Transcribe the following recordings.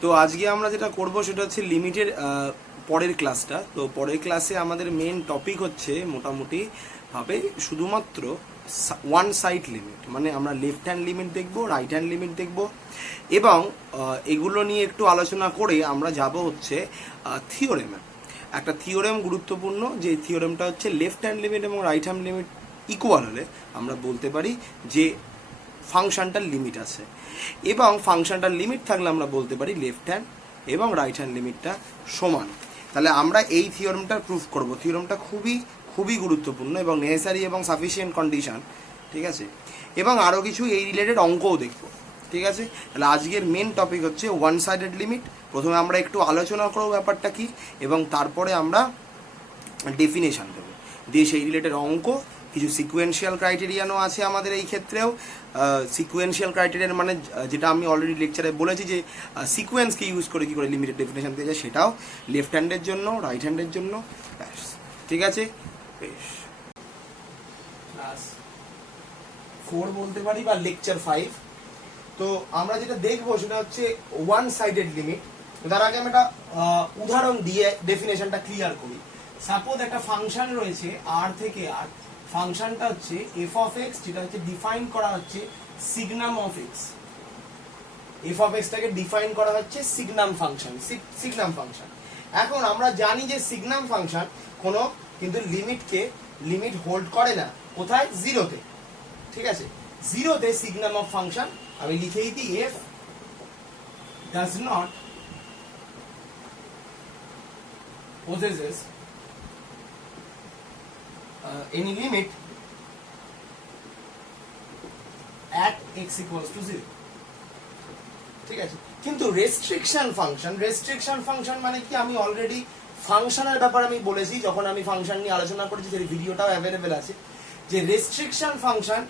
তো আজকে আমরা যেটা করব সেটা হচ্ছে লিমিটের পরের ক্লাসটা। তো পরের ক্লাসে আমাদের মেন টপিক হচ্ছে মোটামুটি ভাবে শুধুমাত্র ওয়ান সাইড লিমিট, মানে আমরা লেফট হ্যান্ড লিমিট দেখব, রাইট হ্যান্ড লিমিট দেখব, এবং এগুলো নিয়ে একটু আলোচনা করে আমরা যাব হচ্ছে থিওরেমে। একটা থিওরেম গুরুত্বপূর্ণ, যে থিওরেমটা হচ্ছে লেফট হ্যান্ড লিমিট এবং রাইট হ্যান্ড লিমিট ইকুয়াল হলে আমরা বলতে পারি যে ফাংশনটার লিমিট আছে, এবং ফাংশনটার লিমিট থাকলে আমরা বলতে পারি লেফট হ্যান্ড এবং রাইট হ্যান্ড লিমিটটা সমান। তাহলে আমরা এই থিওরেমটা প্রুফ করব। থিওরেমটা খুবই খুবই গুরুত্বপূর্ণ এবং নেসেসারি এবং সাফিসিয়েন্ট কন্ডিশন, ঠিক আছে। এবং আরও কিছু এই রিলেটেড অঙ্কও দেখব, ঠিক আছে। তাহলে আজকের মেন টপিক হচ্ছে ওয়ান সাইডেড লিমিট। প্রথমে আমরা একটু আলোচনা করব ব্যাপারটা কি, এবং তারপরে আমরা ডেফিনেশন দেবো, দিয়ে সেই রিলেটেড অঙ্ক, কিছু সিকুয়েন্সিয়াল ক্রাইটেরিয়ানও আছে আমাদের এই ক্ষেত্রেও। সিকুয়েন্সিয়াল ক্রাইটেরিয়ান মানে যেটা আমি অলরেডি লেকচারে বলেছি যে সিকুয়েন্সকে ইউজ করে কী করে লিমিটেড ডেফিনেশন দিয়ে যায়, সেটাও লেফট হ্যান্ডের জন্য, রাইট হ্যান্ডের জন্য। ব্যাস, ঠিক আছে। বেশ, ক্লাস 4 বলতে পারি বা লেকচার 5। তো আমরা যেটা দেখবো সেটা হচ্ছে ওয়ান সাইডেড লিমিট। তার আগে আমি একটা উদাহরণ দিয়ে ডেফিনেশনটা ক্লিয়ার করি। সাপোজ একটা ফাংশন রয়েছে আর থেকে আর, ফাংশনটা হচ্ছে এফ অফ এক্স, যেটা হচ্ছে ডিফাইন করা হচ্ছে signum of x. F of এক্সটাকে ডিফাইন করা হচ্ছে সিগনাম ফাংশন, সিগনাম ফাংশন। এখন আমরা জানি যে সিগনাম ফাংশন কোনো কিন্তু লিমিট হোল্ড করে না, কোথায়? জিরোতে, ঠিক আছে। জিরোতে সিগনাম অফ ফাংশন আমি লিখেই দিই, F does not possesses any limit at x equals to 0, ঠিক আছে। কিন্তু রেস্ট্রিকশন ফাংশন মানে কি? আমি অলরেডি ফাংশনের ব্যাপারে আমি বলেছি, যখন আমি ফাংশন নিয়ে আলোচনা করেছি, সেই ভিডিওটাও অ্যাভেলেবেল আছে। যে রেস্ট্রিকশন ফাংশন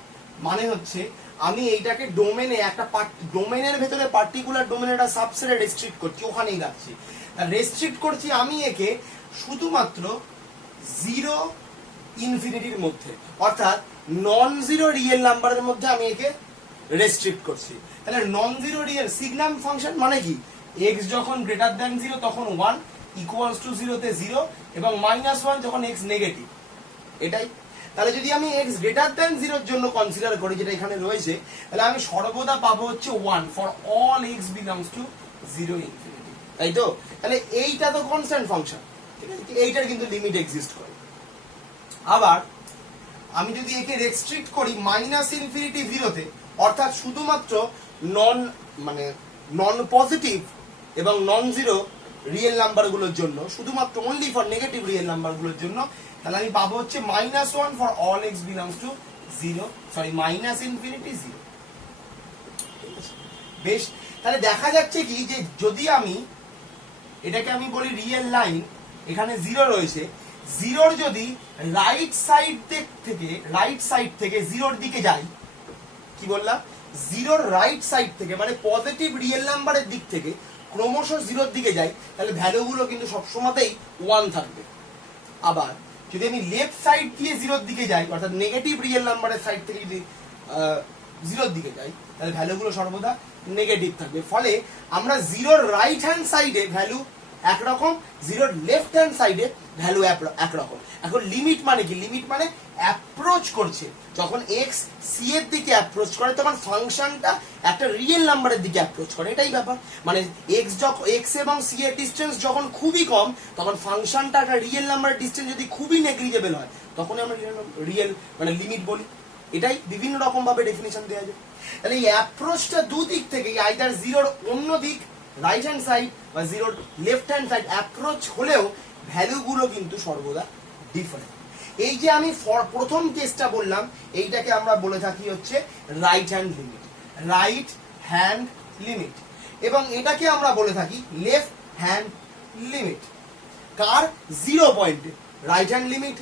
মানে হচ্ছে আমি এইটাকে ডোমেনে, একটা ডোমেনের ভেতরে পার্টিকুলার ডোমেনের একটা সাবসেটে রেস্ট্রিক্ট করছি, ওখানেই রাখছি। রেস্ট্রিক্ট করছি আমি একে শুধুমাত্র 0 ইনফিনিটির মধ্যে, অর্থাৎ নন জিরো রিয়েল নাম্বারের মধ্যে আমি একে রেস্ট্রিক্ট করছি। তাহলে নন জিরো রিয়েল সিগনাম ফাংশন মানে কি? x যখন গ্রেটার দ্যান 0 তখন 1, ইকুয়ালস টু 0 তে 0, এবং -1 যখন x নেগেটিভ, এটাই। তাহলে যদি আমি x গ্রেটার দ্যান 0 এর জন্য কনসিডার করি, যেটা এখানে রয়েছে, তাহলে আমি সর্বদা পাবো হচ্ছে 1 for all x belongs to 0 infinity, তাই তো? তাহলে এইটা তো কনস্ট্যান্ট ফাংশন, ঠিক আছে। এইটার কিন্তু লিমিট এক্সিস্ট করে। আবার আমি যদি একে রেস্ট্রিক্ট করি -ইনফিনিটি 0-তে, অর্থাৎ শুধুমাত্র নন পজিটিভ এবং নন জিরো রিয়েল নাম্বারগুলোর জন্য, শুধুমাত্র অনলি ফর নেগেটিভ রিয়েল নাম্বারগুলোর জন্য, তাহলে আমি পাবো হচ্ছে -1 for all x belongs to 0, sorry -infinity 0। বেশ, তাহলে দেখা যাচ্ছে কি যে যদি আমি এটাকে আমি বলি রিয়েল লাইন, এখানে 0 রয়েছে, 0-র যদি রাইট সাইড থেকে 0-র দিকে যাই, কি বললাম? 0-র রাইট সাইড থেকে মানে পজিটিভ রিয়েল নাম্বারের দিক থেকে ক্রমশ 0-র দিকে যাই, তাহলে ভ্যালুগুলো কিন্তু সবসময়তেই 1 থাকবে। আবার যদি আমি লেফট সাইড দিয়ে 0-র দিকে যাই, অর্থাৎ নেগেটিভ রিয়েল নাম্বারের সাইড থেকে যদি 0-র দিকে যাই, তাহলে ভ্যালুগুলো সর্বদা নেগেটিভ থাকবে। ফলে আমরা 0-র রাইট হ্যান্ড সাইডে ভ্যালু একরকম, 0-র লেফট হ্যান্ড সাইডে ভ্যালু একরকম। এখন লিমিট মানে কি? লিমিট মানে অ্যাপ্রোচ করছে। যখন এক্স সি এর দিকে অ্যাপ্রোচ করে, তখন ফাংশনটা একটা রিয়েল নাম্বারের দিকে অ্যাপ্রোচ করে, এটাই ব্যাপার। মানে এক্স এবং সি এর ডিস্টেন্স যখন খুবই কম, তখন ফাংশনটা একটা রিয়েল নাম্বারের ডিস্টেন্স যদি খুবই নেগলিজেবল হয়, তখন আমরা রিয়েল মানে লিমিট বলি। এটাই বিভিন্ন রকম ভাবে ডেফিনিশন দেওয়া যায়। তাহলে এই অ্যাপ্রোচটা দুদিক থেকে, আইদার 0-র অন্য দিক রাইট হ্যান্ড সাইড বা 0-র লেফট হ্যান্ড সাইড অ্যাপ্রোচ হলেও ভ্যালুগুলো কিন্তু সর্বদা ডিফারেন্ট। এই যে আমি প্রথম কেসটা বললাম, এইটাকে আমরা বলে থাকি হচ্ছে right hand limit, right hand limit, এবং এটাকে আমরা বলে থাকি লেফট হ্যান্ড লিমিট। কার? 0 পয়েন্টে রাইট হ্যান্ড লিমিট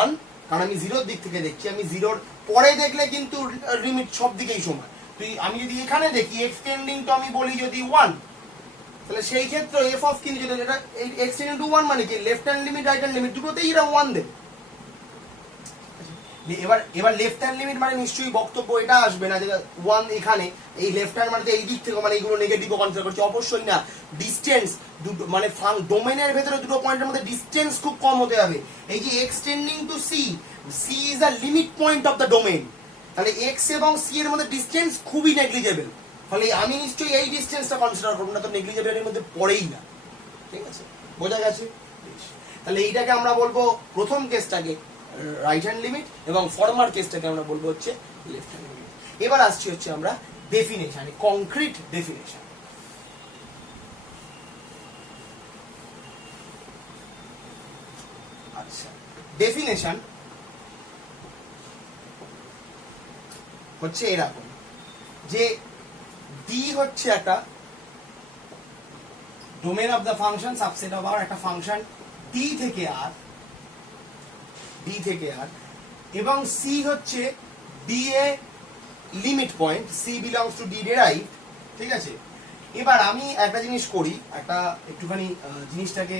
1, কারণ আমি 0-র দিক থেকে দেখছি। আমি 0-র পরে দেখলে কিন্তু লিমিট সব দিকেই সমান। আমি যদি এখানে দেখি এক্সটেন্ডিং টু আমি বলি যদি 1, তাহলে সেই ক্ষেত্রে এফ অফ কিন্তু যেটা এক্সটেন্ডিং টু 1 মানে কি? Left hand limit right hand limit দুটোতেই এটা 1 দেবে। এবার এবার লেফট হ্যান্ড লিমিট মানে নিশ্চয়ই বক্তব্য এটা আসবে না যে 1 এখানে এই লেফট হ্যান্ড মানে এই দিক থেকে মানে এইগুলো নেগেটিভ কনসিডার করছে, অবশ্যই না। ডিসটেন্স দুটো মানে ডোমেনের ভেতরে দুটো পয়েন্টের মধ্যে ডিসটেন্স খুব কম হতে হবে। এই যে x tending to c, c is a limit point of the domain, তাহলে এক্স এবং সি এর মধ্যে ডিসটেন্স খুবই নেগলিজেবল, ফলে আমি নিশ্চয়ই এই ডিসটেন্সটা কনসিডার করবো না, তো নেগলিজেবল এর মধ্যে পড়েই না। ঠিক আছে, বোঝা গেছে? তাহলে এইটাকে আমরা বলবো প্রথম কেসটাকে রাইট হ্যান্ড লিমিট এবং ফর্মার কেসটাকে আমরা বলবো হচ্ছে লেফট হ্যান্ড লিমিট। এবার আসছি হচ্ছে আমরা ডেফিনেশন, কংক্রিট ডেফিনেশন। আচ্ছা, ডেফিনেশন হচ্ছে এরকম যে ডি হচ্ছে একটা domain of the function, subset of আর একটা ফাংশন ডি থেকে আর, ডি থেকে আর, এবং সি হচ্ছে ডি এ limit point, c belongs to D derive. ঠিক আছে, এবার আমি একটা জিনিস করি, একটা একটুখানি জিনিসটাকে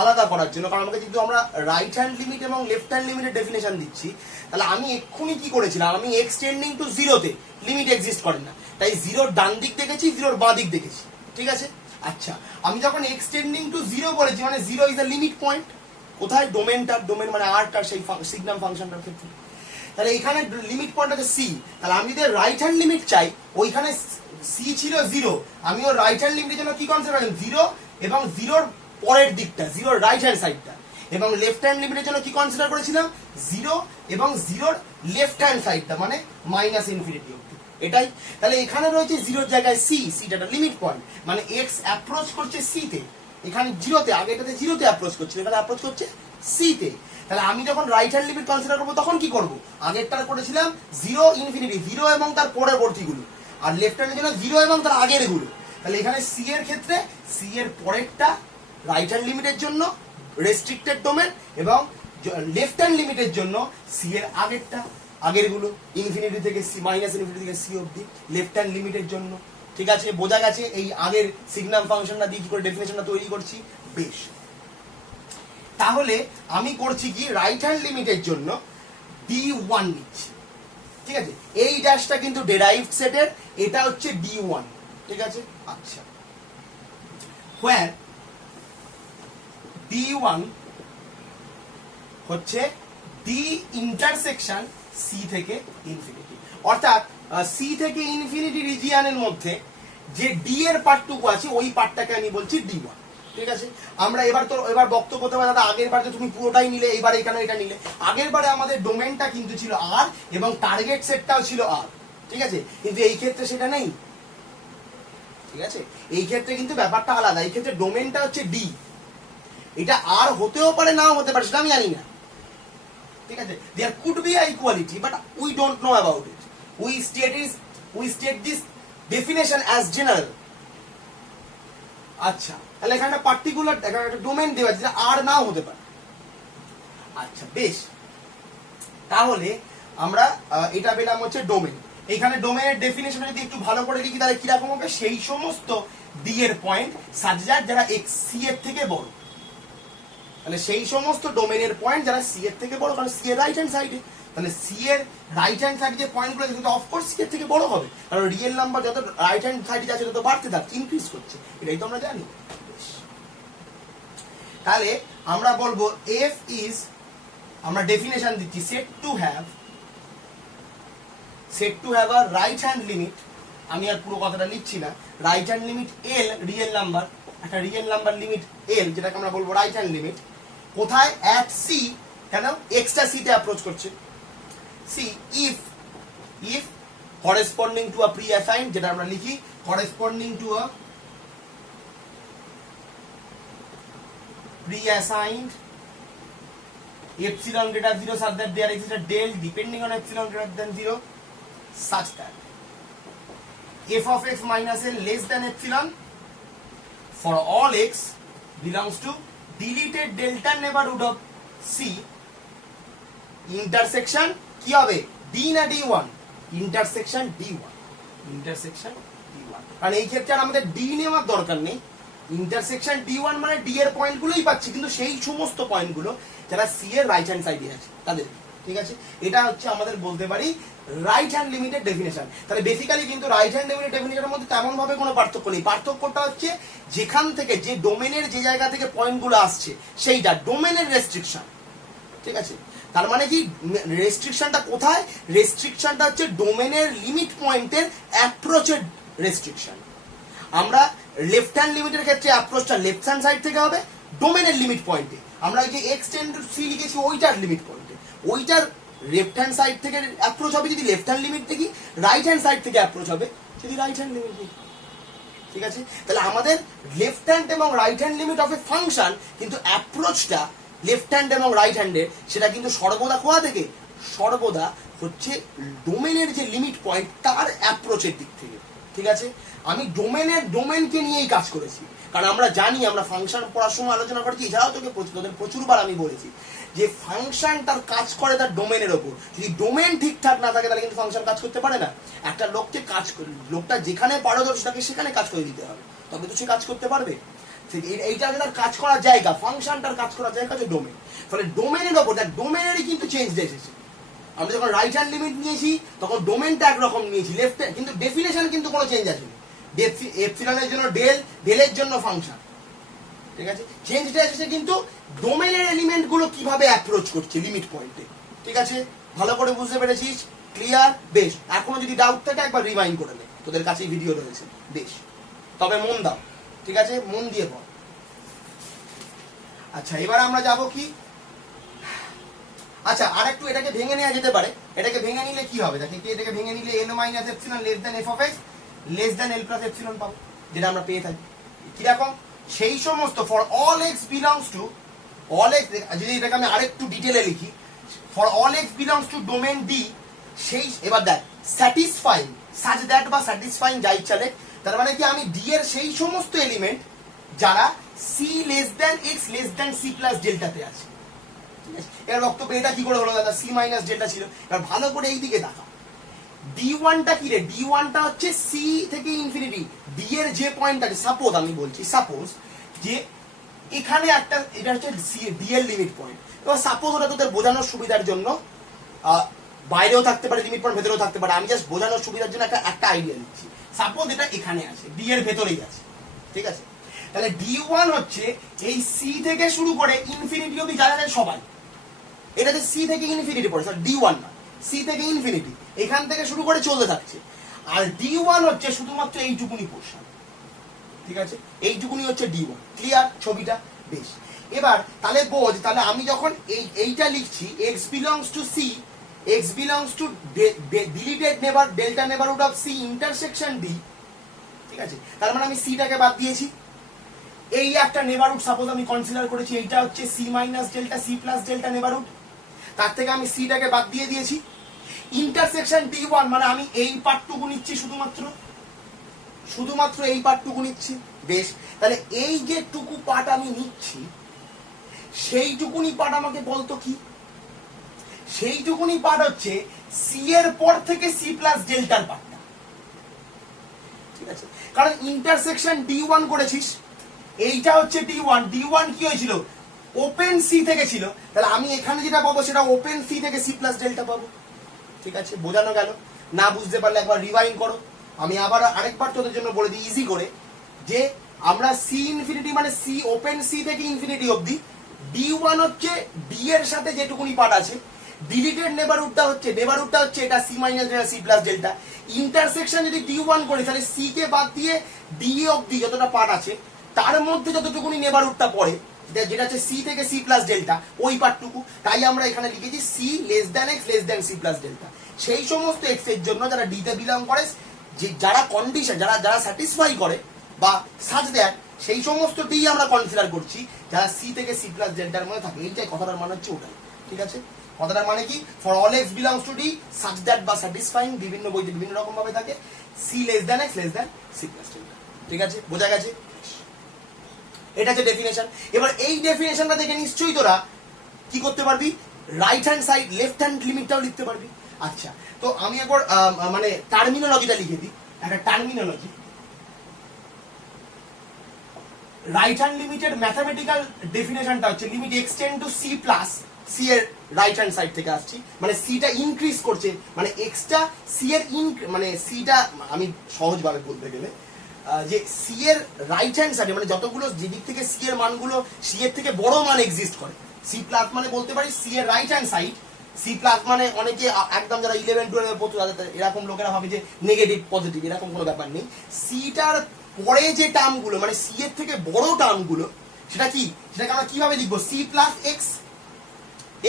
আলাদা করার জন্য, কারণ আমাকে যেহেতু আমরা রাইট হ্যান্ড লিমিট এবং লেফট হ্যান্ড লিমিটের ডেফিনেশন দিচ্ছি, তাহলে আমি এক্ষুনি কি করেছিলাম, আমি এক্সটেন্ডিং টু জিরোতে লিমিট এক্সিস্ট করে না, তাই জিরোর ডান দিক দেখেছি, জিরোর বাঁ দিক দেখেছি। ঠিক আছে, আচ্ছা আমি যখন এক্সটেন্ডিং টু জিরো বলেছি মানে zero is the limit point, কোথায়? ডোমেনটার, ডোমেন মানে আরটার সেই সিগনাম ফাংশনটার ক্ষেত্রে। তাহলে এখানে লিমিট পয়েন্ট আছে সি, তাহলে আমি যদি রাইট হ্যান্ড লিমিট চাই, ওইখানে সি ছিল জিরো, আমি ওর রাইট হ্যান্ড লিমিটের জন্য কি কনসিডার করলাম? জিরো এবং জিরোর পরের দিকটা, জিরোর রাইট হ্যান্ড সাইডটা, এবং লেফট হ্যান্ড লিমিটের জন্য কি কনসিডার করেছিলাম? জিরো এবং জিরোর লেফট হ্যান্ড সাইডটা মানে মাইনাস ইনফিনিটি অব্দি, এটাই। তাহলে এখানে রয়েছে জিরোর জায়গায় সি, সিটা লিমিট পয়েন্ট, মানে এক্স অ্যাপ্রোচ করছে সি তে, এখানে জিরোতে, আগে এটাতে জিরোতে অ্যাপ্রোচ করছিল, এখানে অ্যাপ্রোচ করছে সি তে। তাহলে আমি যখন রাইট হ্যান্ড লিমিট কনসিডার করবো তখন কি করবো? আগেরটার করেছিলাম জিরো ইনফিনিটি, জিরো এবং তার পরবর্তীগুলো, আর লেফট হ্যান্ডের জন্য জিরো এবং তার আগের গুলো। তাহলে এখানে সি এর ক্ষেত্রে সি এর পরেরটা রাইট হ্যান্ড লিমিটের জন্য রেস্ট্রিক্টেড ডোমেন, এবং লেফট হ্যান্ড লিমিটের জন্য সি এর আগেরটা, আগের গুলো ইনফিনিটি থেকে সি, মাইনাস ইনফিনিটি থেকে সি অবধি লেফট হ্যান্ড লিমিটের জন্য। ঠিক আছে, বোঝা গেছে এই আগের সিগনাম ফাংশনটা দিয়ে কি করে ডেফিনেশনটা তৈরি করছি? বেশ, তাহলে আমি করছি কি, রাইট হ্যান্ড লিমিটের জন্য d1 নিচ্ছি। ঠিক আছে, এই ড্যাশটা কিন্তু ডেরাইভড সেটের, এটা হচ্ছে d1। ঠিক আছে, আচ্ছা, where d1 হচ্ছে ডি ইন্টারসেকশন সি থেকে ইনফিনিটি, অর্থাৎ সি থেকে ইনফিনিটি রিজিয়নের মধ্যে যে ডি এর পার্টটুকু আছে ওই পার্টটাকে আমি বলছি d1। ঠিক আছে, আমরা এবার বক্তব্য করতে পারি দাদা আগের বার যে তুমি পুরোটাই নিলে, এইবার এখানে এটা নিলে। আগের বারে আমাদের ডোমেনটা কিন্তু ছিল আর এবং টার্গেট সেটটাও ছিল আর। ঠিক আছে, কিন্তু এই ক্ষেত্রে সেটা নেই। ঠিক আছে, এই ক্ষেত্রে কিন্তু ব্যাপারটা আলাদা, এই ক্ষেত্রে ডোমেনটা হচ্ছে ডি, এটা আর হতেও পারে নাও হতে পারে, সেটা আমি জানি না। ঠিক আছে, there could be a equality but we don't know about it, we state this definition as general. আচ্ছা, তাহলে এখানে একটা পার্টিকুলার একটা ডোমেন দেওয়া আছে, যেটা আর নাও হতে পারে। আচ্ছা বেশ, তাহলে আমরা এটা পেলাম হচ্ছে ডোমেন। এখানে ডোমেনের ডেফিনেশন যদি একটু ভালো করে লিখি তাহলে কিরকম হবে? সেই সমস্ত ডি এর পয়েন্ট সাজেক্ট যারা এক্স সি এর থেকে বড়, তাহলে সেই সমস্ত ডোমেনের পয়েন্ট যারা সি এর থেকে বড়, কারণ সি এর রাইট হ্যান্ড সাইডে, তাহলে সি এর রাইট হ্যান্ড সাইডে যে পয়েন্টগুলো আছে কিন্তু অফকোর্স সি এর থেকে বড় হবে, কারণ রিয়েল নাম্বার যত রাইট হ্যান্ড সাইডে যাচ্ছে তত বাড়তে থাকছে, ইনক্রিজ করছে, এটাই তো আমরা জানি। তাহলে আমরা বলবো এফ ইজ, আমরা ডেফিনেশন দিচ্ছি, said to have a right hand limit, আমি আর পুরো কথাটা লিখছি না, right hand limit l, real number, একটা রিয়েল নাম্বার লিমিট এল যেটাকে আমরা বলবো রাইট হ্যান্ড লিমিট, কোথায়? অ্যাট সি, কেন? এক্সটা সি তে অ্যাপ্রোচ করছে, c if corresponding to a pre-assigned, যেটা আমরা লিখি corresponding to a pre-assigned epsilon greater 0 such that there exists a del depending on epsilon greater than 0 such that f of x minus l less than epsilon for all x belongs to deleted delta neighborhood of c intersection কি হবে? d না d1? intersection d1, intersection d1, কারণ এই ক্ষেত্রে আর আমাদের d নেওয়ার দরকার নেই, ইন্টারসেকশন d1 মানে d এর পয়েন্টগুলোই পাচ্ছি, কিন্তু সেই সমস্ত পয়েন্টগুলো যারা সি এর রাইট হ্যান্ড সাইডে আছে তাদের। ঠিক আছে, এটা হচ্ছে আমাদের বলতে পারি রাইট হ্যান্ড লিমিটের ডেফিনেশন। তাহলে বেসিক্যালি কিন্তু রাইট হ্যান্ড লিমিটের ডেফিনেশনের মধ্যে তেমন ভাবে কোনো পার্থক্য নেই। পার্থক্যটা হচ্ছে যেখান থেকে যে ডোমেনের যে জায়গা থেকে পয়েন্টগুলো আসছে সেইটা ডোমেনের রেস্ট্রিকশন। ঠিক আছে, তার মানে কি রেস্ট্রিকশনটা কোথায়? রেস্ট্রিকশনটা হচ্ছে ডোমেনের লিমিট পয়েন্টের অ্যাপ্রোচের রেস্ট্রিকশন। আমরা লেফট হ্যান্ড লিমিটের ক্ষেত্রে অ্যাপ্রোচটা লেফট হ্যান্ড সাইড থেকে হবে ডোমেনের লিমিট পয়েন্টে। আমরা ওই যে এক্সটেন্ড সি লিখেছি ওইটার লিমিট পয়েন্টে, ওইটার লেফট হ্যান্ড সাইড থেকে অ্যাপ্রোচ হবে যদি লেফট হ্যান্ড লিমিট দেখি, রাইট হ্যান্ড সাইড থেকে অ্যাপ্রোচ হবে যদি রাইট হ্যান্ড লিমিট দেখি। ঠিক আছে, তাহলে আমাদের লেফট হ্যান্ড এবং right hand limit of A function, কিন্তু অ্যাপ্রোচটা লেফট হ্যান্ড এবং রাইট হ্যান্ডের সেটা কিন্তু সর্বদা কোথা থেকে? সর্বদা হচ্ছে ডোমেনের যে লিমিট পয়েন্ট তার অ্যাপ্রোচের দিক থেকে। ঠিক আছে, আমি ডোমেনকে নিয়েই কাজ করেছি, কারণ আমরা জানি, আমরা ফাংশন পড়ার সময় আলোচনা করেছি, এছাড়াও তোদের প্রচুরবার আমি বলেছি যে ফাংশন তার কাজ করে তার ডোমেনের ওপর। যদি ডোমেন ঠিকঠাক না থাকে তাহলে কিন্তু ফাংশন কাজ করতে পারে না। একটা লোককে লোকটা যেখানে পারদর্শী তাকে সেখানে কাজ করে দিতে হবে, তবে তো সে কাজ করতে পারবে। এইটা হচ্ছে তার কাজ করার জায়গা, ফাংশনটার কাজ করার জায়গা হচ্ছে ডোমেন। ফলে ডোমেনের ওপর দেখ, ডোমেনেরই কিন্তু চেঞ্জ এসেছে। আমরা যখন রাইট হ্যান্ড লিমিট নিয়েছি তখন ডোমেনটা একরকম নিয়েছি, লেফট হ্যান্ড কিন্তু ডেফিনেশন কিন্তু কোনো চেঞ্জ আসেনি। এপসিলনের জন্য ডেলের জন্য ফাংশন। ঠিক আছে, চেঞ্জটা এসেছে কিন্তু ডোমেনের এলিমেন্ট গুলো কিভাবে অ্যাপ্রোচ করছে লিমিট পয়েন্টে। ঠিক আছে, ভালো করে বুঝতে পেরেছিস? ক্লিয়ার? বেশ, এখনো যদি ডাউট থাকে একবার রিমাইন্ড করে নে, তোদের কাছেই ভিডিও রয়েছে। বেশ, তবে মন দাও। ঠিক আছে, মন দিয়ে পড়। আচ্ছা, এবার আমরা যাব কি, আচ্ছা আর একটু এটাকে ভেঙে নেওয়া যেতে পারে। এটাকে ভেঙে নিলে কি হবে দেখি, এটাকে ভেঙে নিলে n minus epsilon less than F of x less than L plus epsilon পাবো, যেটা আমরা পেয়ে থাকি। কিরকম? সেই সমস্ত for all x belongs to all x, যদি এটাকে আমি আরেকটু ডিটেলে লিখি, for all x belongs two domain D, সেই এবার দেখ স্যাটিসফাইং সাচ দ্যাট বা স্যাটিসফাইং যা ইচ্ছা লেখ, তার মানে কি আমি ডি এর সেই সমস্ত এলিমেন্ট যারা c less than x less than c plus ডেল্টাতে আছে। এর বক্তব্য এটা কি করে হলো দাদা? সি মাইনাস ডেল্টা ছিল। এবার ভালো করে এই দিকে দেখা, ডি ওয়ানটা কি রে? ডি ওয়ানটা হচ্ছে সি থেকে ইনফিনিটি, ডি এর যে পয়েন্ট আছে, সাপোজ আমি বলছি, সাপোজ যে এখানে একটা, এটা হচ্ছে ডি এর লিমিট পয়েন্ট। এবার সাপোজ ওটা তোদের বোঝানোর সুবিধার জন্য বাইরেও থাকতে পারে লিমিট পয়েন্ট, ভেতরেও থাকতে পারে, আমি জাস্ট বোঝানোর সুবিধার জন্য একটা আইডিয়া দিচ্ছি। সাপোজ এটা এখানে আছে, ডি এর ভেতরেই আছে। ঠিক আছে, তাহলে ডি ওয়ান হচ্ছে এই সি থেকে শুরু করে ইনফিনিটি অবধি যা যায় সবাই, এটা যে সি থেকে ইনফিনিটি পড়ে, স্যার ডি ওয়ান না, সি থেকে ইনফিনিটি এখান থেকে শুরু করে চলতে থাকছে। আর ডি ওয়ান হচ্ছে শুধুমাত্র এইটুকুনি পোর্শন। ঠিক আছে, এইটুকুনি হচ্ছে ডি ওয়ান। ক্লিয়ার ছবিটা? বেশ, এবার তাহলে বোঝ, তাহলে আমি যখন এইটা লিখছি x belongs to c, x belongs to deleted neighbour delta neighbourhood of c intersection D. ঠিক আছে, তার মানে আমি সিটাকে বাদ দিয়েছি। এই একটা নেবারহুড সাপোজ আমি কনসিডার করেছি, এইটা হচ্ছে c minus delta c plus delta neighbourhood, তার থেকে আমি সিটাকে বাদ দিয়ে দিয়েছি। ইন্টারসেকশন ডি ওয়ান মানে আমি এই পার্টটুকু নিচ্ছি, শুধুমাত্র এই পার্টটুকু নিচ্ছি। বেশ, তাহলে এই যে টুকু পার্ট আমি নিচ্ছি, সেইটুকুনি পার্ট আমাকে বলতো কি? সেইটুকুনি পার্ট হচ্ছে সি এর পর থেকে সি প্লাস ডেল্টার পার্টটা। ঠিক আছে, কারণ ইন্টারসেকশন ডি ওয়ান করেছিস, এইটা হচ্ছে ডি ওয়ান। ডি ওয়ান কি হয়েছিল? ওপেন সি থেকে ছিল, তাহলে আমি এখানে যেটা পাবো সেটা ওপেন সি থেকে সি প্লাস ডেল্টা পাবো। ঠিক আছে, বোঝানো গেল? না বুঝতে পারলে একবার রিভাইন্ড করো। আমি আবার আরেকবার তোদের জন্য বলে দিই ইজি করে, যে আমরা সি ইনফিনিটি মানে সি ওপেন সি থেকে ইনফিনিটি অবধি, ডি ওয়ান হচ্ছে ডি এর সাথে যেটুকুনি পার্ট আছে, ডিলিটেড নেবারহুডটা হচ্ছে এটা c minus delta c plus delta. Intersection যদি ডি ওয়ান করি তাহলে সি কে বাদ দিয়ে ডি অবধি যতটা পার্ট আছে তার মধ্যে যতটুকুনি নেবারহুডটা পড়ে, যেটা হচ্ছে সি থেকে সি প্লাস ডেল্টা, ওই পার্টটুকু। তাই আমরা এখানে লিখেছি c less than x less than c plus delta. সেই সমস্ত এক্স এর জন্য যারা ডি তে বিলং করে, যে যারা কন্ডিশন যারা স্যাটিসফাই করে বা সাচ দ্যাট, সেই সমস্ত ডি আমরা কনসিডার করছি যারা সি থেকে সি প্লাস ডেল্টার মধ্যে থাকে। এইটাই কথাটার মানে হচ্ছে ওটাই। ঠিক আছে, কথাটার মানে কি? For all x belongs to D such that বা স্যাটিসফাইং, বিভিন্ন বইতে বিভিন্ন রকম ভাবে থাকে, c less than x less than c plus delta. ঠিক আছে, বোঝা গেছে? এটা হচ্ছে ডেফিনেশন। এবার এই ডেফিনেশনটা দেখে নিশ্চয়ই তোরা কি করতে পারবি? Right hand side left hand লিমিটটাও লিখতে পারবি। আচ্ছা, তো আমি একবার মানে টার্মিনোলজিটা লিখে দিই, একটা টার্মিনোলজি। রাইট হ্যান্ড লিমিটের ম্যাথমেটিক্যাল ডেফিনেশনটা হচ্ছে limit x tend to c plus c এর রাইট হ্যান্ড সাইড থেকে আসছি, মানে সিটা ইনক্রিজ করছে, মানে এক্সটা সি এর মানে সিটা আমি সহজভাবে বলতে গেলে যে সি এর রাইট হ্যান্ড সাইডে মানে যতগুলো যেদিক থেকে সি এর মানগুলো সি এর থেকে বড় মান এক্সিস্ট করে, সি প্লাস মানে বলতে পারি সি এর right hand side. C plus মানে অনেকে একদম যারা 11-12 পড়তো এরকম লোকেরা ভাবে যে নেগেটিভ পজিটিভ, এরকম কোনো ব্যাপার নেই। সিটার পরে যে টার্মগুলো মানে সি এর থেকে বড় টার্মগুলো সেটা কি, সেটাকে আমরা কিভাবে লিখবো, c plus x,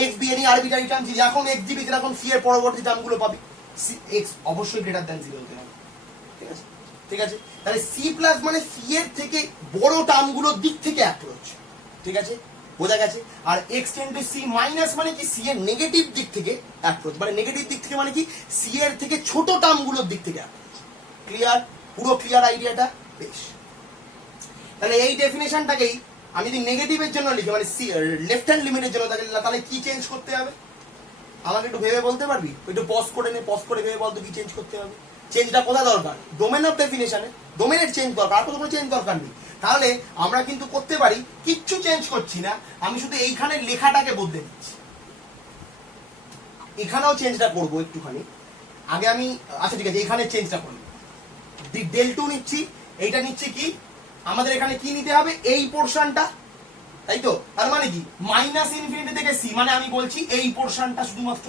x be any arbitrary term, যেরকম এক্স দিবি যেরকম সি এর পরবর্তী টার্মগুলো পাবি, সি এক্স অবশ্যই গ্রেটার দ্যান 0 হতে হবে। ঠিক আছে, ঠিক আছে, তাহলে সি প্লাস মানে সি এর থেকে বড় টার্মগুলোর দিক থেকে অ্যাপ্রোচ। ঠিক আছে, বোঝা গেছে। আর x tends to c minus মানে কি, সি এর নেগেটিভ দিক থেকে অ্যাপ্রোচ, মানে নেগেটিভ দিক থেকে মানে কি, সি এর থেকে ছোট টার্মগুলোর দিক থেকে অ্যাপ্রোচ। ক্লিয়ার, পুরো ক্লিয়ার আইডিয়াটা? বেশ, তাহলে এই ডেফিনেশনটাকেই আমি যদি নেগেটিভের জন্য লিখি মানে লেফট হ্যান্ড লিমিটের জন্য, তাহলে কি চেঞ্জ করতে হবে আমাকে একটু ভেবে বলতে পারবি? একটু পজ করে নে, পজ করে ভেবে বলতো কি চেঞ্জ করতে হবে। চেঞ্জটা কোথায় দরকার? ডোমেন অফ ডেফিনেশনে, ডোমেনের চেঞ্জ দরকার, আর কোনো চেঞ্জ দরকার নেই। তাহলে আমরা কিন্তু করতে পারি, কিচ্ছু চেঞ্জ করছি না, আমি শুধু এইখানে লেখাটাকে বদলে দিচ্ছি। এখানেও চেঞ্জটা করবো একটুখানি, আগে আমি আচ্ছা ঠিক আছে এখানে চেঞ্জটা করবো, ডেল টু নিচ্ছি, এইটা নিচ্ছি কি আমাদের এখানে কি নিতে হবে, এই পোর্শনটা, তাই তো? তার মানে কি মাইনাস ইনফিনিটি থেকে সি, মানে আমি বলছি এই পোর্শনটা শুধুমাত্র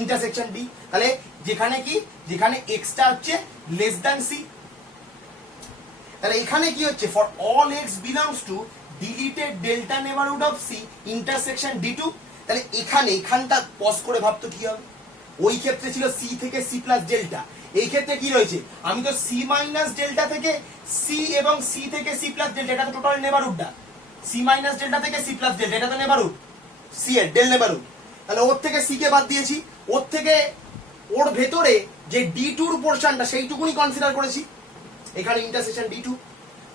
ইন্টারসেকশন ডি। তাহলে যেখানে কি, যেখানে এক্সটা হচ্ছে লেস দ্যান সি, তাহলে এখানে কি হচ্ছে, for all x belongs to deleted delta neighbourhood of c intersection D two. তাহলে এখানে এখানটা পজ করে ভাবতো কি হবে, ওই ক্ষেত্রে ছিল সি থেকে সি প্লাস ডেল্টা, এই ক্ষেত্রে কি রয়েছে, আমি তো সি মাইনাস ডেল্টা থেকে সি এবং সি থেকে সি প্লাস ডেল্টা, এটা তো টোটাল নেবারহুডটা, সি মাইনাস ডেল্টা থেকে সি প্লাস ডেল্টা, এটা তো নেবারহুড সি এর ডেল নেবারহুড। তাহলে ওর থেকে সি কে বাদ দিয়েছি, ওর থেকে ওর ভেতরে যে ডি টুর পোর্শনটা সেইটুকুনি কনসিডার করেছি, এখানে ইন্টারসেকশন ডি টু।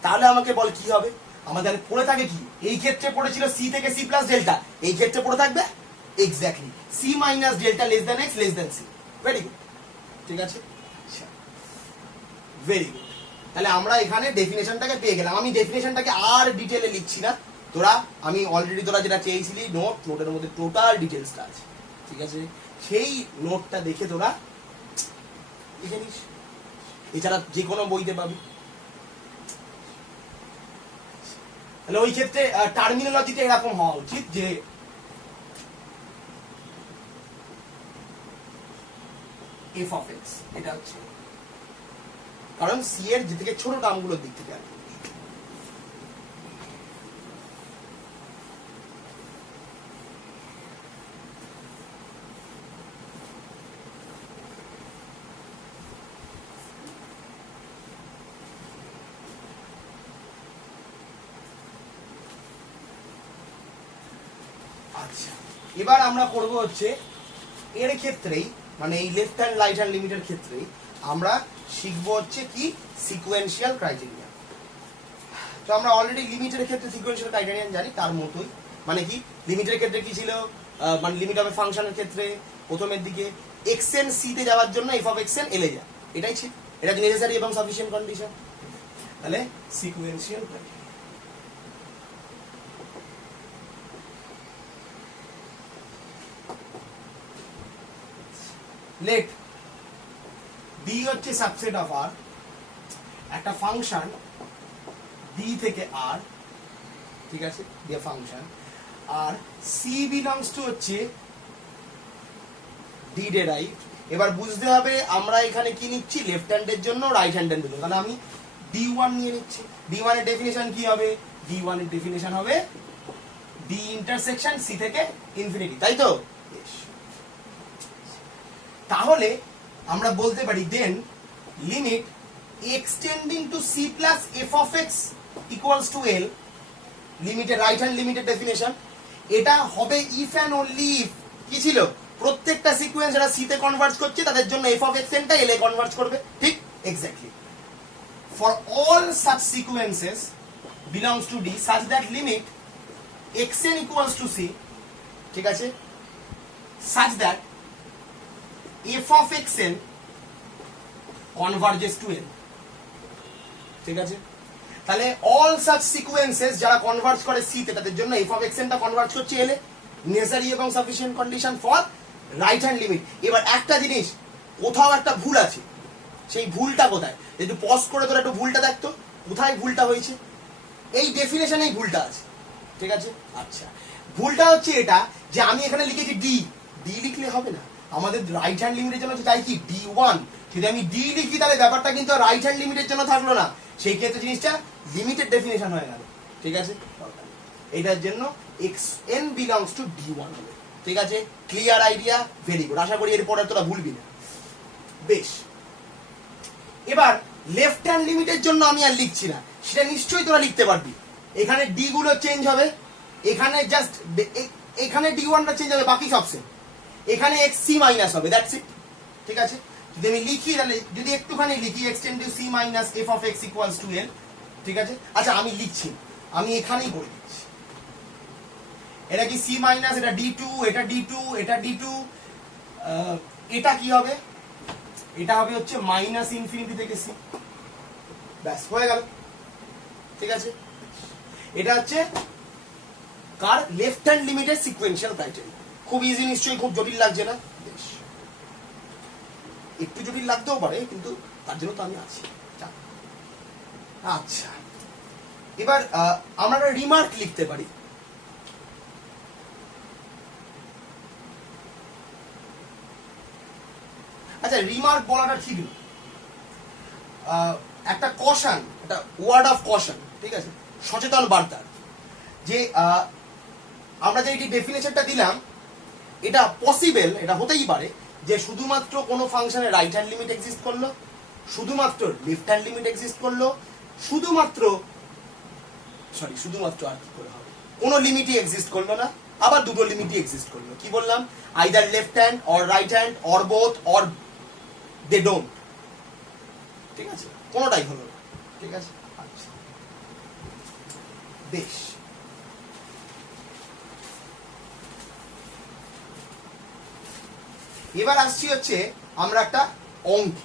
তাহলে আমাকে বল কি হবে, আমাদের পড়ে থাকে কি, এই ক্ষেত্রে পড়েছিল সি থেকে সি প্লাস ডেল্টা, এই ক্ষেত্রে পড়ে থাকবে exactly c minus delta less than x less than c. Very good, ঠিক আছে, ভেরি গুড। তাহলে আমরা এখানে ডেফিনেশনটাকে পেয়ে গেলাম। আমি ডেফিনেশনটাকে আর ডিটেলে লিখছি না, তোরা আমি অলরেডি তোরা যেটা চেয়েছিলি নোটের মধ্যে টোটাল ডিটেলসটা আছে, ঠিক আছে, সেই নোটটা দেখে তোরা লিখে নিস, এছাড়া যে কোনো বইতে পাবি। তাহলে ওই ক্ষেত্রে টার্মিনোলজিটা এরকম হওয়া উচিত যে এফ অফ এক্স, এটা হচ্ছে কারণ সি এর যে থেকে ছোট টার্মগুলোর দিক থেকে আর আচ্ছা, এবার আমরা করব হচ্ছে এর ক্ষেত্রেই মানে এই লেফট হ্যান্ড রাইট হ্যান্ড লিমিটের ক্ষেত্রেই আমরা শিখবো হচ্ছে কি সিকোয়েন্সিয়াল ক্রাইটেরিয়া। তো আমরা অলরেডি লিমিটের ক্ষেত্রে সিকোয়েন্সিয়াল ক্রাইটেরিয়া জানি, তার মতোই মানে কি লিমিটের ক্ষেত্রে কি ছিল, মানে লিমিট অফ এ ফাংশনের ক্ষেত্রে প্রথমের দিকে এক্সএন সি তে যাওয়ার জন্য এফ অফ এক্সএন এলে যায়, এটাই ছিল, এটা নেসেসারি এবং সাফিসিয়েন্ট কন্ডিশন। তাহলে সিকোয়েন্সিয়াল ক্রাইটেরিয়া, লেট ডি হচ্ছে সাবসেট অফ আর, একটা ফাংশন ডি থেকে আর, ঠিক আছে, দিয়ে ফাংশন, আর সি বিলংস টু হচ্ছে ডি ডেরাইভ। এবার বুঝতে হবে আমরা এখানে কি নিচ্ছি, লেফট হ্যান্ডের জন্য রাইট হ্যান্ডের জন্য, তাহলে আমি ডি ওয়ান নিয়ে নিচ্ছি। ডি ওয়ানের ডেফিনেশন কি হবে, ডি ওয়ানের ডেফিনেশন হবে ডি ইন্টারসেকশন সি থেকে ইনফিনিটি, তাই তো? তাহলে আমরা বলতে পারি then limit extending to c plus f of x equals to L, লিমিটের রাইট হ্যান্ড লিমিটের ডেফিনেশন, এটা হবে ইফ অ্যান্ড অনলি ইফ কি ছিল, প্রত্যেকটা সিকোয়েন্স যারা সি তে কনভার্জ করছে তাদের জন্য এফ অফ এক্স এনটা এল এ কনভার্জ করবে, ঠিক exactly. For all such sequences belongs to D such that limit xn equals to c, ঠিক আছে, such that f of xn converges to n, ঠিক আছে। তাহলে অল সাচ সিকোয়েন্সেস যারা কনভার্জ করে সি তে তাদের জন্য f of xn টা কনভার্জ করছে l এ, নেসেসারি এবং sufficient condition for right hand limit. এবার একটা জিনিস, কোথাও একটা ভুল আছে, সেই ভুলটা কোথায়? একটু পজ করে তোরা একটু ভুলটা দেখতো, কোথায় ভুলটা হয়েছে? এই ডেফিনেশনেই ভুলটা আছে, ঠিক আছে? আচ্ছা, ভুলটা হচ্ছে এটা যে আমি এখানে লিখেছি ডি, ডি লিখলে হবে না, আমাদের রাইট হ্যান্ড লিমিটের জন্য চাই কি D1। যদি আমি ডি লিখি তাহলে ব্যাপারটা কিন্তু রাইট হ্যান্ড লিমিটের জন্য থাকলো না, সেই ক্ষেত্রে জিনিসটা লিমিটেড ডেফিনেশন হয়ে গেল, ঠিক আছে? এটার জন্য xn বিলংস টু D1 হবে, ঠিক আছে? Clear idea? ভেরি গুড, আশা করি এরপরে তোরা ভুলবি না। বেশ, এবার লেফট হ্যান্ড লিমিটের জন্য আমি আর লিখছি না, সেটা নিশ্চয়ই তোরা লিখতে পারবি। এখানে ডি গুলো চেঞ্জ হবে, এখানে জাস্ট এখানে D1টা চেঞ্জ হবে, বাকি সব সেম। এখানে xc মাইনাস হবে, দ্যাটস ইট, ঠিক আছে? যদি আমি লিখি তাহলে যদি একটুখানি লিখি extend to c minus f of x equals to l, ঠিক আছে? আচ্ছা আমি লিখছি, আমি এখানেই করে দিচ্ছি। এটা কি c মাইনাস, এটা d2, এটা d2, এটা d2, এটা কি হবে? এটা হবে হচ্ছে মাইনাস ইনফিনিটি থেকে c, ব্যাস হয়ে গেল, ঠিক আছে? এটা হচ্ছে কার লেফট হ্যান্ড লিমিটের সিকোয়েন্সিয়াল ক্রাইটেরিয়া। খুব ইজি নিশ্চয়ই, খুব জটিল লাগছে না? বেশ, একটু জটিল লাগতেও পারে, কিন্তু তার জন্য তো আমি আছি। আচ্ছা, এবার আমরা একটা রিমার্ক লিখতে পারি। আচ্ছা, রিমার্ক বলাটা ঠিক না, একটা কশন, একটা ওয়ার্ড অফ কশন, ঠিক আছে? সচেতন বার্তা, যে আমরা যে এই ডেফিনেশনটা দিলাম, এটা পসিবল, এটা হতেই পারে যে শুধুমাত্র কোনো ফাংশনের রাইট হ্যান্ড লিমিট এক্সিস্ট করলো, শুধুমাত্র লেফট হ্যান্ড লিমিট এক্সিস্ট করলো, শুধুমাত্র আর কি করে হবে, কোনো লিমিটই এক্সিস্ট করলো না, আবার দুটো লিমিটই এক্সিস্ট করলো। কি বললাম? Either left hand or right hand or both or they don't, ঠিক আছে? কোনোটাই হলো না, ঠিক আছে? আচ্ছা, বেশ, এবার আসছি হচ্ছে আমরা একটা অঙ্ক।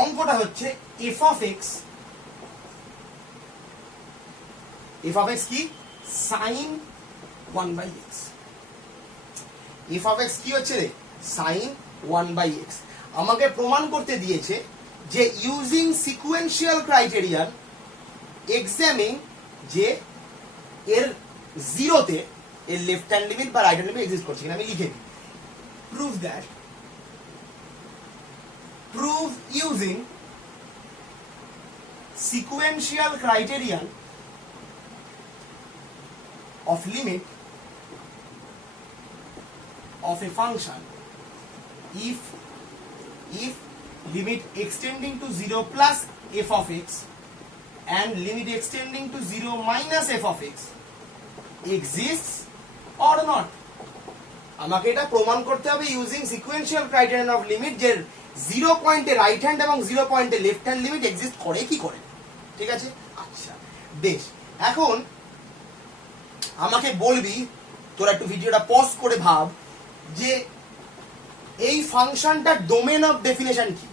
অঙ্কটা হচ্ছে f of x কি? sin 1/x। f of x কি হচ্ছে রে? sin 1/x। আমাকে প্রমাণ করতে দিয়েছে যে ইউজিং সিকোয়েন্সিয়াল ক্রাইটেরিয়ান এক্সামিং যে এর জিরোতে এর লেফট হ্যান্ড লিমিট বা রাইট হ্যান্ড লিমিট এক্সিস্ট করছে কিনা। আমি লিখে দিই, prove using sequential criterion of limit of a function if limit extending to 0 plus f of x and limit extending to 0 minus f of x exists or not। আমাকে এটা প্রমাণ করতে হবে using sequential criterion of limit, যে 0 পয়েন্টে right hand এবং 0 পয়েন্টে left hand limit exist করে কি করে, ঠিক আছে? আচ্ছা, বেশ, এখন আমাকে বলবি, তোরা একটু ভিডিওটা পজ করে ভাব, যে এই ফাংশনটার ডোমেন অফ ডেফিনেশন কি?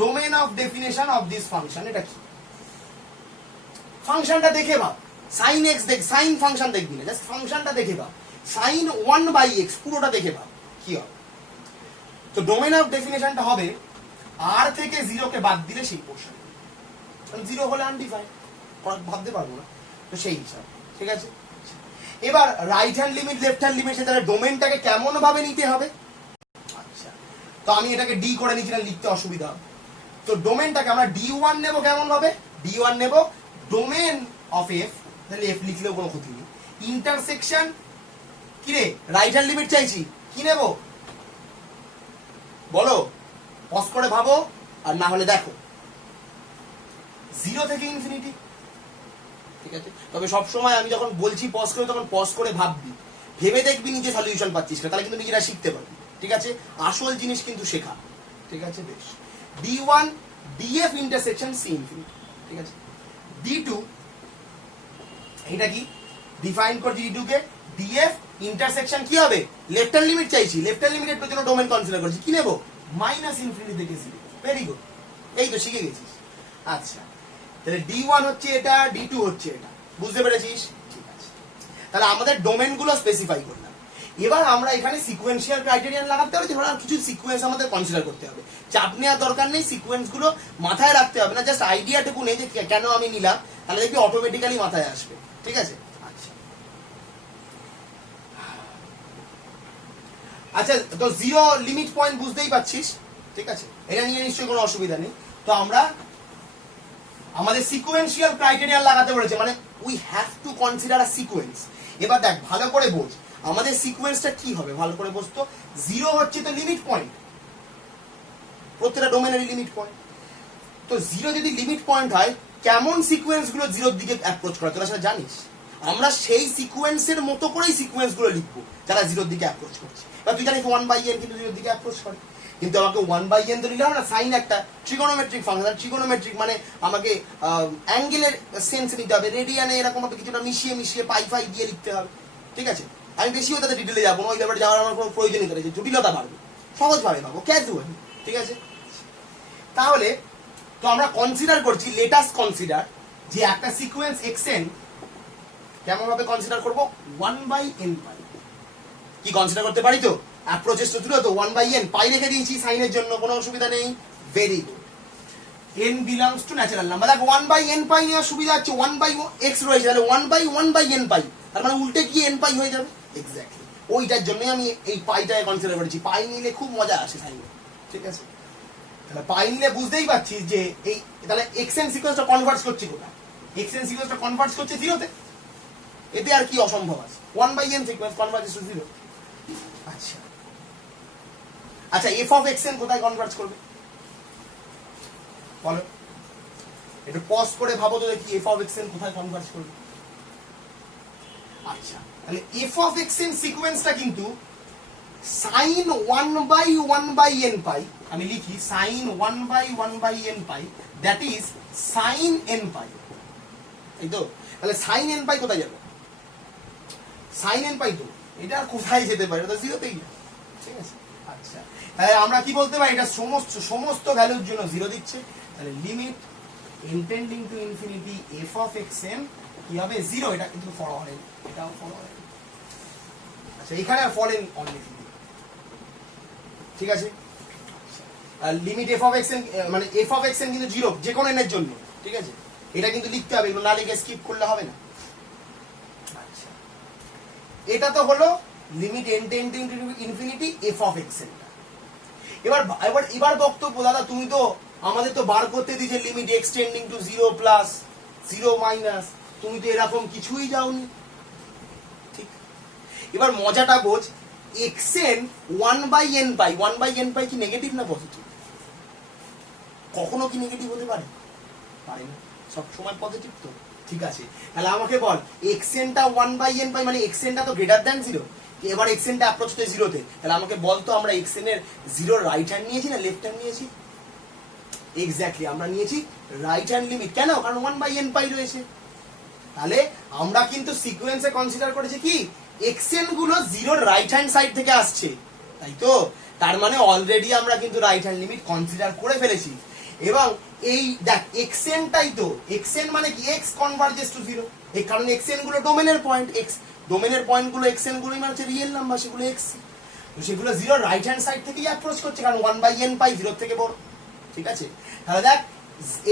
Domain of definition of this function এটা কি? ফাংশনটা দেখে ভাব, সাইন এক্স দেখ, সাইন ফাংশন দেখবি না, জাস্ট ফাংশনটা দেখে ভাব, সাইন 1/x পুরোটা দেখে ভাব কি হবে। তো ডোমেন অফ ডেফিনেশনটা হবে আর থেকে 0 কে বাদ দিলে সেই পোর্শন, কারণ 0 হলে আনডিফাইন্ড, ভাবতে পারবো না, তো সেই হিসাব, ঠিক আছে? এবার right hand limit left hand limit, সেটা ডোমেনটাকে কেমন ভাবে নিতে হবে? আচ্ছা, তো আমি এটাকে ডি করে নিচ্ছি না, লিখতে অসুবিধা হবে। তো ডোমেনটাকে আমরা D1 নেব, কেমন ভাবে? D1 নেব ডোমেন অফ এফ, তাহলে এফ লিখলেও কোনো ক্ষতি নেই, ইন্টারসেকশন কি রে, রাইট হ্যান্ড লিমিট চাইছি, কি নেব বলো? পজ করে ভাবো, আর না হলে দেখো 0 থেকে ইনফিনিটি, ঠিক আছে? তবে সবসময় আমি যখন বলছি পজ করে, তখন পজ করে ভাববি, ভেবে দেখবি নিজে সলিউশন পাচ্ছিস না, তাহলে কিন্তু নিজেরা শিখতে পারবি, ঠিক আছে? আসল জিনিস কিন্তু শেখা, ঠিক আছে? বেশ, D1 DF intersection C infinity, ঠিক আছে? D2 এটা কি ডিফাইন করছি, D2 কে DF ইন্টারসেকশন কি হবে? লেফট হ্যান্ড লিমিট চাইছি, লেফট হ্যান্ড লিমিটের জন্য ডোমেন কনসিডার করছি, কি নেব? মাইনাস ইনফিনিটি থেকে 0। ভেরি গুড, এই তো শিখে গেছিস। আচ্ছা, তাহলে D1 হচ্ছে এটা, D2 হচ্ছে এটা, বুঝতে পেরেছিস? ঠিক আছে, তাহলে আমাদের ডোমেন গুলো স্পেসিফাই করলাম। এবার আমরা এখানে সিকোয়েন্সিয়াল ক্রাইটেরিয়ান লাগাতে হবে, যেমন কিছু সিকোয়েন্স আমাদের কনসিডার করতে হবে। চাপ নেওয়ার দরকার নেই, সিকোয়েন্স গুলো মাথায় রাখতে হবে না, জাস্ট আইডিয়াটুকু নেই যে কেন আমি নিলাম, তাহলে দেখবি অটোমেটিক্যালি মাথায় আসবে। ঠিক আছে? আচ্ছা আচ্ছা, তো জিরো লিমিট পয়েন্ট বুঝতেই পারছিস, ঠিক আছে? এটা নিয়ে নিশ্চয়ই কোনো অসুবিধা নেই। তো আমরা আমাদের সিকোয়েন্সিয়াল ক্রাইটেরিয়া লাগাতে বলেছে, মানে we have to consider a sequence. এবার দেখ ভালো করে বোঝ আমাদের সিকোয়েন্সটা কি হবে, ভালো করে বুঝতো। জিরো হচ্ছে তো লিমিট পয়েন্ট, প্রত্যেকটা ডোমেনেরই লিমিট পয়েন্ট। তো জিরো যদি লিমিট পয়েন্ট হয়, কেমন সিকোয়েন্স গুলো জিরোর দিকে অ্যাপ্রোচ করে তোরা সেটা জানিস? আমরা সেই সিকোয়েন্সের মতো করেই সিকোয়েন্স গুলো লিখবো যারা জিরোর দিকে অ্যাপ্রোচ করছে। এবার তুই জানিস 1/n কিন্তু জিরোর দিকে অ্যাপ্রোচ করে, কিন্তু আমাকে 1/n তো নিলাম না, সাইন একটা ট্রিগোনোমেট্রিক ফাংশন। ট্রিগোনোমেট্রিক মানে আমাকে অ্যাঙ্গেলের সেন্স নিতে হবে, রেডিয়ানে এরকম ভাবে কিছুটা মিশিয়ে মিশিয়ে পাই ফাই দিয়ে লিখতে হবে। ঠিক আছে? আমি বেশিও তাদের ডিটেলে যাবো না, ওই ব্যাপারে যাওয়ার আমার কোনো প্রয়োজনই নেই, জটিলতা বাড়বে, সহজভাবে পাবো, ক্যাজুয়ালি। ঠিক আছে? তাহলে তো আমরা কনসিডার করছি, লেটাস কনসিডার যে একটা সিকোয়েন্স xn কেমন ভাবে কনসিডার করব, 1/n পাই। কি কনসিডার করতে পারি তো? অ্যাপ্রোচেস তো তো 1/n পাই রেখে দিয়েছি সাইনের জন্য, কোনো অসুবিধা নেই। Very good. n belongs to natural number. দেখো 1/n পাই নেওয়ার সুবিধা হচ্ছে 1/x রয়েছে, তাহলে 1/1/n পাই, তার মানে উল্টে গিয়ে n পাই হয়ে যাবে। এক্স্যাক্টলি ওইটার জন্যই আমি এই পাইটাকে কনসিডার করেছি। পাই নিলে খুব মজা আসে সাইনে। ঠিক আছে? তাহলে পাই নিলে বুঝতেই পারছিস যে এই তাহলে xn সিকোয়েন্সটা কনভার্ট করছে কোথায়? xn সিকোয়েন্সটা কনভার্ট করছে জিরোতে। এতে আর কি অসম্ভব আছে? 1/n sequence কনভার্জেস two zero. আচ্ছা আচ্ছা, f অফ xn কোথায় কনভার্জ করবে বলো? একটু পজ করে ভাবো তো দেখি f অফ xn কোথায় কনভার্জ করবে। আচ্ছা, তাহলে f অফ xn সিকোয়েন্সটা কিন্তু sin 1/1/n পাই, আমি লিখি sin 1/1/n pi, that is sin n পাই। এই তো, তাহলে sin n পাই কোথায় যাবে? sin n পাই তো এটা আর কোথায় যেতে পারে? এটা তো জিরোতেই না। ঠিক আছে? আচ্ছা, তাহলে আমরা কি বলতে পারি? এটা সমস্ত ভ্যালুর জন্য জিরো দিচ্ছে, তাহলে limit n tending to infinity f of xn কি হবে? জিরো। এটা কিন্তু ফর অল n, এটাও ফর অল n। আচ্ছা, এখানে ফর n অনলি। ঠিক আছে? আর লিমিট f অফ xn মানে f অফ xn কিন্তু জিরো যে কোনো n এর জন্য। ঠিক আছে? এটা কিন্তু লিখতে হবে, এগুলো না লিখে স্কিপ করলে হবে না। আচ্ছা, এটা তো হলো limit n tending to infinity f of xn। এবার বক্তব্য, দাদা তুমি তো আমাদের তো বার করতে দিয়েছে limit x tending to 0 plus 0 minus, তুমি তো এরকম কিছুই যাওনি। ঠিক, এবার মজাটা বোঝ, xn 1/n পাই, 1/n পাই কি নেগেটিভ না পজিটিভ? কখনো কি নেগেটিভ হতে পারে? পারে না, সব সময় পজিটিভ তো। ঠিক আছে, তাহলে আমাকে বল xn টা 1/n পাই মানে xn টা তো গ্রেটার দ্যান 0। এবার xn টা অ্যাপ্রোচ তো 0 তে, তাহলে আমাকে বল তো আমরা xn এর 0 রাইট হ্যান্ড নিয়েছি না লেফট হ্যান্ড নিয়েছি? এক্স্যাক্টলি আমরা নিয়েছি রাইট হ্যান্ড লিমিট। কেন? কারণ 1/n পাই রয়েছে। তাহলে আমরা কিন্তু সিকোয়েন্সে কনসিডার করেছি কি xn গুলো 0 রাইট হ্যান্ড সাইড থেকে আসছে, তাই তো? তার মানে অলরেডি আমরা কিন্তু রাইট হ্যান্ড লিমিট কনসিডার করে ফেলেছি। এবং এই দেখ xn টাই তো, xn মানে কি x কনভার্জেস টু 0, এই কারণ xn গুলো ডোমেনের পয়েন্ট, x ডোমেনের পয়েন্ট গুলো xn গুলোই মানে হচ্ছে রিয়েল নাম্বার, সেগুলো x, তো সেগুলো 0 রাইট হ্যান্ড সাইড থেকেই অ্যাপ্রোচ করছে, কারণ 1/n পাই 0 থেকে বড়। ঠিক আছে? তাহলে দেখ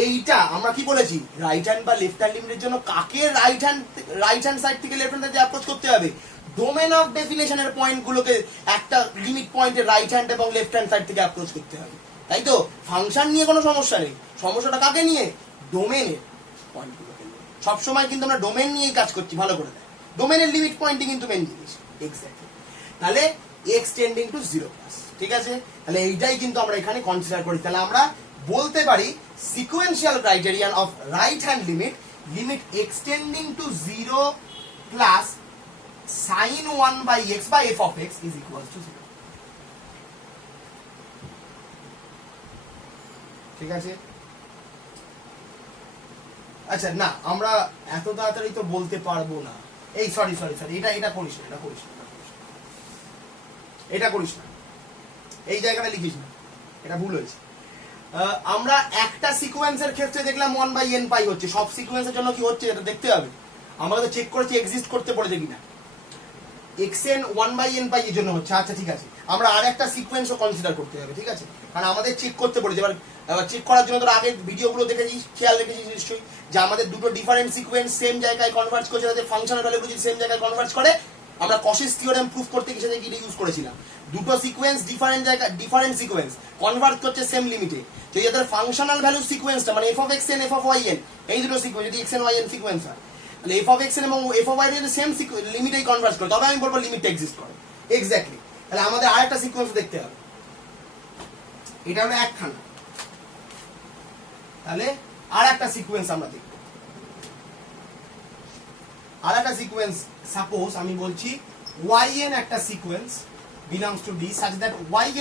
এইটা আমরা কি বলেছি, রাইট হ্যান্ড বা লেফট হ্যান্ড লিমিটের জন্য কাকে রাইট হ্যান্ড সাইড থেকে লেফট হ্যান্ড সাইডে অ্যাপ্রোচ করতে হবে? ডোমেন অফ ডেফিনেশনের পয়েন্টগুলোকে একটা লিমিট পয়েন্টে রাইট হ্যান্ড এবং লেফট হ্যান্ড সাইড থেকে অ্যাপ্রোচ করতে হবে, তাই তো? ফাংশন নিয়ে কোনো সমস্যা নেই, সমস্যাটা কাকে নিয়ে? ডোমেনের পয়েন্টগুলোকে নিয়ে। সবসময় কিন্তু আমরা ডোমেন নিয়েই কাজ করছি, ভালো করে দেখ, ডোমেনের লিমিট পয়েন্টই কিন্তু মেন জিনিস। এক্স্যাক্টলি, তাহলে x টেন্ডিং টু 0 প্লাস। ঠিক আছে? তাহলে এইটাই কিন্তু আমরা এখানে কনসিডার করি। তাহলে আমরা বলতে পারি sequential criterion of right hand limit, limit x tending to 0 প্লাস sin 1/x বা f of x is equal to 0। ঠিক আছে? আচ্ছা, না আমরা এত তাড়াতাড়ি তো বলতে পারবো না। এই সরি এটা করিস না, এটা করিস না, এই জায়গাটা লিখিস না, এটা ভুল হয়েছে। আমরা একটা সিকোয়েন্সের ক্ষেত্রে দেখলাম 1/n পাই হচ্ছে, সব সিকোয়েন্সের জন্য কি হচ্ছে এটা দেখতে হবে। আমরা তো চেক করেছি এক্সিস্ট করতে পড়েছে কিনা, xn 1/n পাই এর জন্য হচ্ছে। আচ্ছা ঠিক আছে, আমরা আর একটা সিকোয়েন্সও কনসিডার করতে হবে, ঠিক আছে, কারণ আমাদের চেক করতে পড়েছে। এবার চেক করার জন্য তোরা আগের ভিডিওগুলো দেখেছিস, খেয়াল রেখেছিস নিশ্চয়ই, যে আমাদের দুটো ডিফারেন্ট সিকোয়েন্স সেম জায়গায় কনভার্জ করছে, তাদের ফাংশনাল ভ্যালুগুলো যদি সেম জায়গায় কনভার্জ করে, আমরা কশিস থিওরেম প্রুফ করতে গিয়ে সেটা ইউজ করেছিলাম। দুটো সিকোয়েন্স ডিফারেন্ট জায়গা, ডিফারেন্ট সিকোয়েন্স কনভার্ট করছে সেম লিমিটে, যদি এদের ফাংশনাল ভ্যালু সিকোয়েন্সটা মানে f of xn f of yn, এই দুটো সিকোয়েন্স যদি xn yn সিকোয়েন্স হয়, তাহলে f of xn এবং f of y যদি সেম লিমিটেই কনভার্জ করে, তবে আমি বলবো লিমিটটা এক্সিস্ট করে। এক্স্যাক্টলি, তাহলে আমাদের আরেকটা সিকোয়েন্স দেখতে হবে, এটা হলো একখানা, তাহলে আর একটা সিকোয়েন্স আমরা দেখব। আর একটা সিকোয়েন্স, সাপোজ আমি বলছি yn একটা sequence belongs to D such that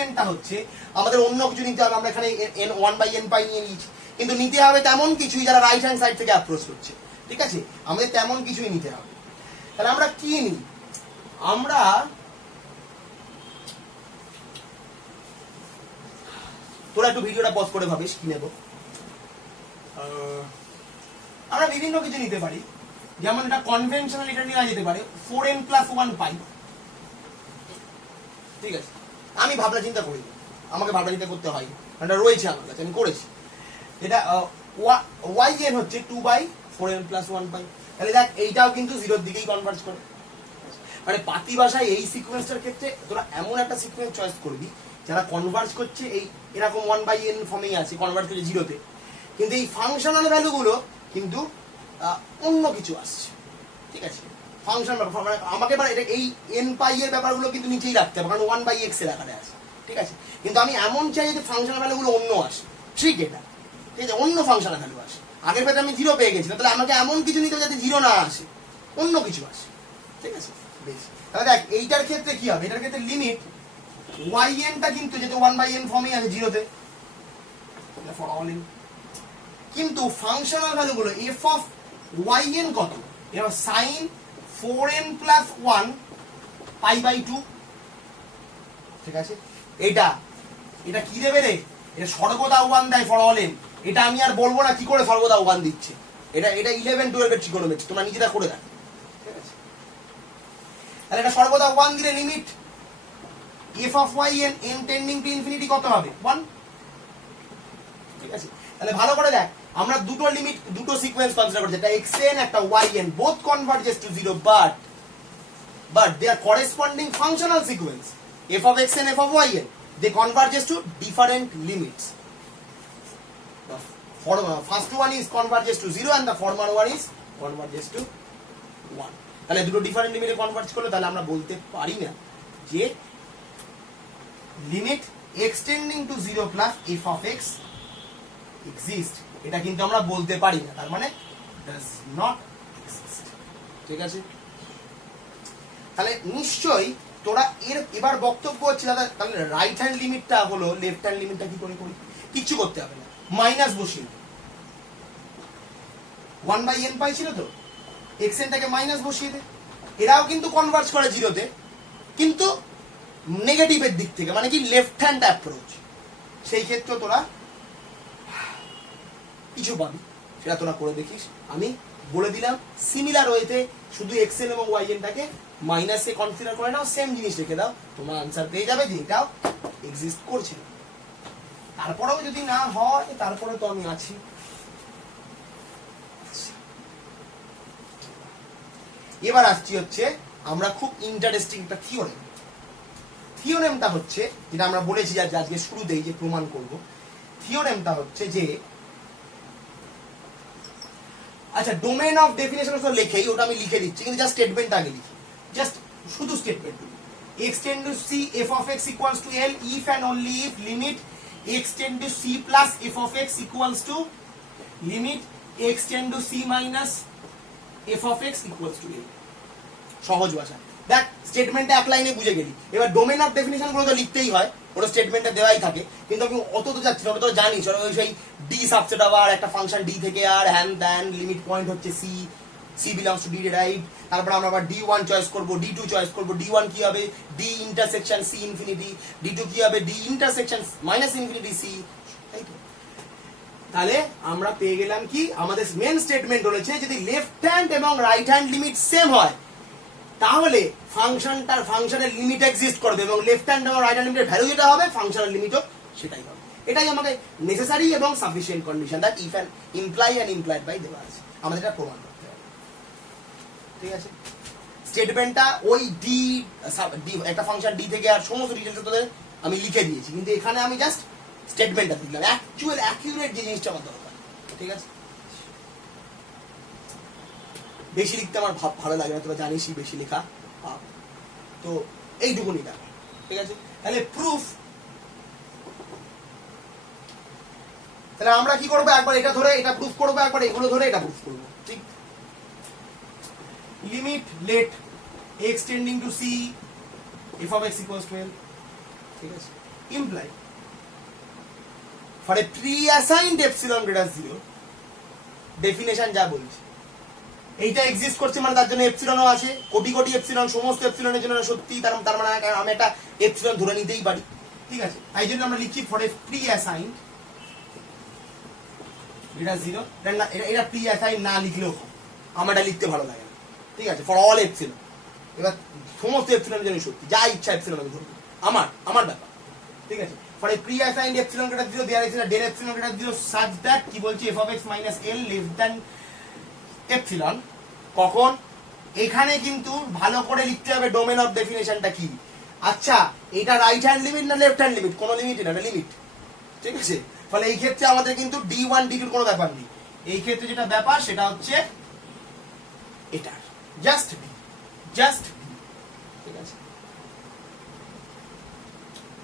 yn টা হচ্ছে, আমাদের অন্য কিছু নিতে হবে, আমরা এখানে n 1/n পাই নিয়ে নিয়েছি, কিন্তু নিতে হবে তেমন কিছুই যারা রাইট হ্যান্ড সাইড থেকে অ্যাপ্রোচ করছে, ঠিক আছে, আমাদের তেমন কিছুই নিতে হবে। তাহলে আমরা কি নিই, আমরা তোরা একটু ভিডিওটা পজ করে ভাবিস কি নেব। আমরা বিভিন্ন কিছু নিতে পারি, যেমন এটা কনভেনশনাল, এটা নেওয়া যেতে পারে 4n + 1 পাই, ঠিক আছে। আমি ভাবনা চিন্তা করি, আমাকে ভাবনা চিন্তা করতে হয়, এটা রয়েছে আমার কাছে, আমি করেছি। এটা yn হচ্ছে 2/4n + 1 পাই, তাহলে দেখ এইটাও কিন্তু 0-র দিকেই কনভার্জ করে। মানে পাতি ভাষায় এই সিকোয়েন্সটার ক্ষেত্রে তোরা এমন একটা সিকোয়েন্স চয়েস করবি যারা কনভার্জ করছে এই এরকম 1/n ফর্মেই আছে, কনভার্জ করছে 0-তে, কিন্তু এই ফাংশনাল ভ্যালুগুলো কিন্তু অন্য কিছু আসছে, ঠিক আছে। ফাংশন মানে আমাকে এবার এটা এই n পাই এর ব্যাপারগুলো কিন্তু নিচেই রাখতে হবে, কারণ 1/x এর আকারে আছে, ঠিক আছে। কিন্তু আমি এমন চাই যে ফাংশনাল ভ্যালুগুলো অন্য আসে, ঠিক এটা, ঠিক আছে, অন্য ফাংশনাল ভ্যালু আসে। আগের ক্ষেত্রে আমি 0 পেয়ে গেছিলাম, তাহলে আমাকে এমন কিছু নিতে হবে যাতে 0 না আসে, অন্য কিছু আসে, ঠিক আছে। বেশ, তাহলে দেখ এইটার ক্ষেত্রে কি হবে, এটার ক্ষেত্রে লিমিট yn টা কিন্তু যেহেতু 1/n ফর্মেই আছে 0-তে, ফর অল ইন, কিন্তু ফাংশনাল ভ্যালুগুলো f of yn কত, এবার sin 4n + 1 π/2, ঠিক আছে। এটা এটা কি দেবে রে, এটা সর্বদা 1 দেয় ফর অল ইন, এটা আমি আর বলবো না কি করে সর্বদা 1 দিচ্ছে, এটা 11-12 এর ট্রিগোনোমেট্রি, তোমরা নিজেরা করে দেখো, ঠিক আছে। তাহলে এটা সর্বদা 1 দিলে limit f of yn n tending to infinity কত হবে, 1, ঠিক আছে। তাহলে ভালো করে দেখ, আমরা দুটো লিমিট, দুটো সিকোয়েন্স কনসিডার করছি, একটা xn একটা yn, both converges to 0, but they are corresponding functional sequence, f of xn f of yn, they converges to different limits. The first one is converges to 0 and the former one is converges to 1. তাহলে দুটো different লিমিটে converge করলে তাহলে আমরা বলতে পারি না যে limit extending to 0 plus f of x exist, এটা কিন্তু আমরা বলতে পারি না, তার মানে does not exist, ঠিক আছে। তাহলে নিশ্চয়ই তোরা এবার বক্তব্য হচ্ছে দাদা তাহলে রাইট হ্যান্ড লিমিটটা হলো লেফট হ্যান্ড লিমিটটা কি করে করি, কিচ্ছু করতে হবে না, মাইনাস বসিয়ে 1/n পাইছিল তো, xn টাকে মাইনাস বসিয়ে দে, এরাও কিন্তু কনভার্জ করে 0-তে, কিন্তু নেগেটিভের দিক থেকে, মানে কি লেফট হ্যান্ড অ্যাপ্রোচ, সেই ক্ষেত্রে তোরা কিছু পাবি, সেটা তোরা করে দেখিস। আমি বলে দিলাম সিমিলার ওয়েতে শুধু xn এবং yn টাকে মাইনাসে কনসিডার করে নাও, সেম জিনিস রেখে দাও, তোমার আনসার পেয়ে যাবে যে এটাও এক্সিস্ট করছে। তারপরেও যদি না হয় তারপরে তো আমি আছি। এবার আসছি হচ্ছে আমরা খুব ইন্টারেস্টিং একটা থিওরেম, থিওরেমটা হচ্ছে যেটা আমরা বলেছি আজকে শুরুতেই যে প্রমাণ করব, থিওরেমটা হচ্ছে যে, আচ্ছা ডোমেন অফ ডেফিনেশন তো লেখেই, ওটা আমি লিখে দিচ্ছি, কিন্তু জাস্ট স্টেটমেন্ট আগে লিখি, জাস্ট শুধু statement, x tend to c f of x equals to l if and only if limit x tend to c plus f of x equals to limit x tend to c minus f of x equals to l, সহজ ভাষা। দেখ স্টেটমেন্টটা এক লাইনে বুঝে গেলি, এবার domain of definition গুলো তো লিখতেই হয়, ওটা স্টেটমেন্টে দেওয়াই থাকে, কিন্তু আমি অত তো যাচ্ছি না, ওটা তো জানিস, ওই সেই ডি সাবসেট আবার একটা ফাংশন ডি থেকে আর হ্যান দ্যান লিমিট পয়েন্ট হচ্ছে C, C belongs to D right, তারপর আমরা আবার d1 চয়েস করব, d2 চয়েস করব, d1 কি হবে d intersection c infinity, d2 কি হবে d intersection minus infinity c, তাই তো। তাহলে আমরা পেয়ে গেলাম কি, আমাদের মেন স্টেটমেন্ট রয়েছে যদি লেফট হ্যান্ড এবং রাইট হ্যান্ড লিমিট সেম হয় তাহলে ফাংশনের লিমিট এক্সিস্ট করবে এবং লেফট হ্যান্ড এবং রাইট হ্যান্ড লিমিটের ভ্যালু যেটা হবে ফাংশনাল লিমিটও সেটাই হবে। এটাই আমাদের নেসেসারি এবং sufficient condition that if and imply and implied by দেওয়া আছে, আমাদের এটা প্রমাণ করতে হবে। ঠিক আছে, স্টেটমেন্টটা ওই ডি একটা ফাংশন ডি থেকে আর সমস্ত ডিটেলস তোদের আমি লিখে দিয়েছি, কিন্তু এখানে আমি জাস্ট স্টেটমেন্টটা দিলাম, অ্যাকচুয়াল অ্যাকিউরেট যে জিনিসটা আমার দরকার। ঠিক আছে, বেশি লিখতে আমার ভালো লাগে না, তোরা জানিসই বেশি লেখা তো এইটুকুনি দেখো। ঠিক আছে, তাহলে প্রুফ, তাহলে আমরা কি করবো, একবার এটা ধরে এটা প্রুফ করবো, একবার এগুলো ধরে এটা প্রুফ করবো। ঠিক, limit let x tending to c f of x equals to l, ঠিক আছে, imply for a pre-assigned epsilon greater 0 definition যা বলছে এইটা এক্সিস্ট করছে মানে তার জন্য এপসিলনও আছে, কোটি কোটি এপসিলন, সমস্ত এপসিলনের জন্য সত্যি, তার মানে আমি একটা এপসিলন ধরে নিতেই পারি। ঠিক আছে, তাই জন্য আমরা লিখি ফর এ pre-assigned greater 0, এটা pre-assigned না লিখলেও আমার এটা লিখতে ভালো লাগে না। ঠিক আছে, ফর অল এপসিলন, এবার সমস্ত এপসিলনের জন্য সত্যি, যা ইচ্ছা এপসিলন আমি ধরবো, আমার ব্যাপার। ঠিক আছে, for a pre-assigned epsilon greater 0 there is a del epsilon greater 0 such that কি বলছি f of x minus l less than epsilon. কখন, এখানে কিন্তু ভালো করে লিখতে হবে ডোমেন অফ ডেফিনেশনটা কি। আচ্ছা, এটা রাইট হ্যান্ড লিমিট না লেফট হ্যান্ড লিমিট, কোনো লিমিট না, এটা লিমিট। ঠিক আছে, ফলে এই ক্ষেত্রে আমাদের কিন্তু d1 d2 কোনো ব্যাপার নেই, এই ক্ষেত্রে যেটা ব্যাপার সেটা হচ্ছে এটার জাস্ট d, জাস্ট d। ঠিক আছে,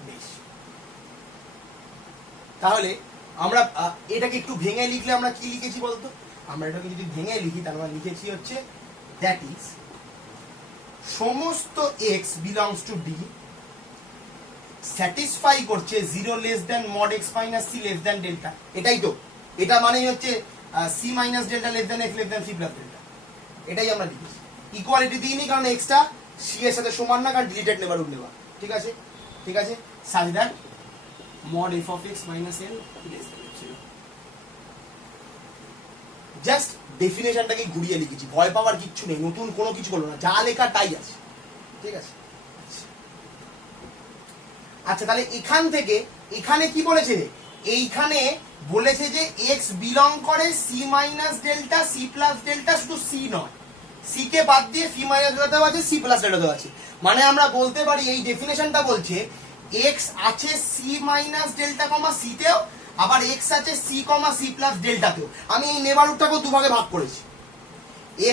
বেশ, তাহলে আমরা এটাকে একটু ভেঙে লিখলে আমরা কি লিখেছি বলতো, আমরা এটাকে যদি ভেঙে লিখি তাহলে আমরা লিখেছি হচ্ছে দ্যাট ইজ সমস্ত x belongs to d satisfy করছে 0 less than mod x minus c less than delta. এটাই তো, এটা মানেই হচ্ছে c minus delta less than x less than c plus delta, এটাই আমরা লিখেছি। ইকুয়ালিটি দিইনি কারণ x টা c এর সাথে সমান না, কারণ ডিলিটেড নেবারহুড নেওয়া। ঠিক আছে, ঠিক আছে, such that mod f of x minus l less than epsilon। Just ডেফিনেশনটাকে ঘুরিয়ে লিখেছি, ভয় পাওয়ার কিচ্ছু নেই, নতুন কোনো কিছু করলো না, যা লেখা তাই আছে। ঠিক আছে, আচ্ছা তাহলে এখান থেকে এখানে কি বলেছে, এইখানে বলেছে যে x বিলং করে c minus delta c plus delta, শুধু c নয়, c কে বাদ দিয়ে c মাইনাস ডেল্টা দেওয়া আছে, c প্লাস ডেল্টা দেওয়া আছে। মানে আমরা বলতে পারি এই ডেফিনেশনটা বলছে x আছে c মাইনাস ডেল্টা কমা c তেও, আবার x আছে c কমা c প্লাস ডেল্টাতেও। আমি এই নেবারহুডটাকে দুভাগে ভাগ করেছি,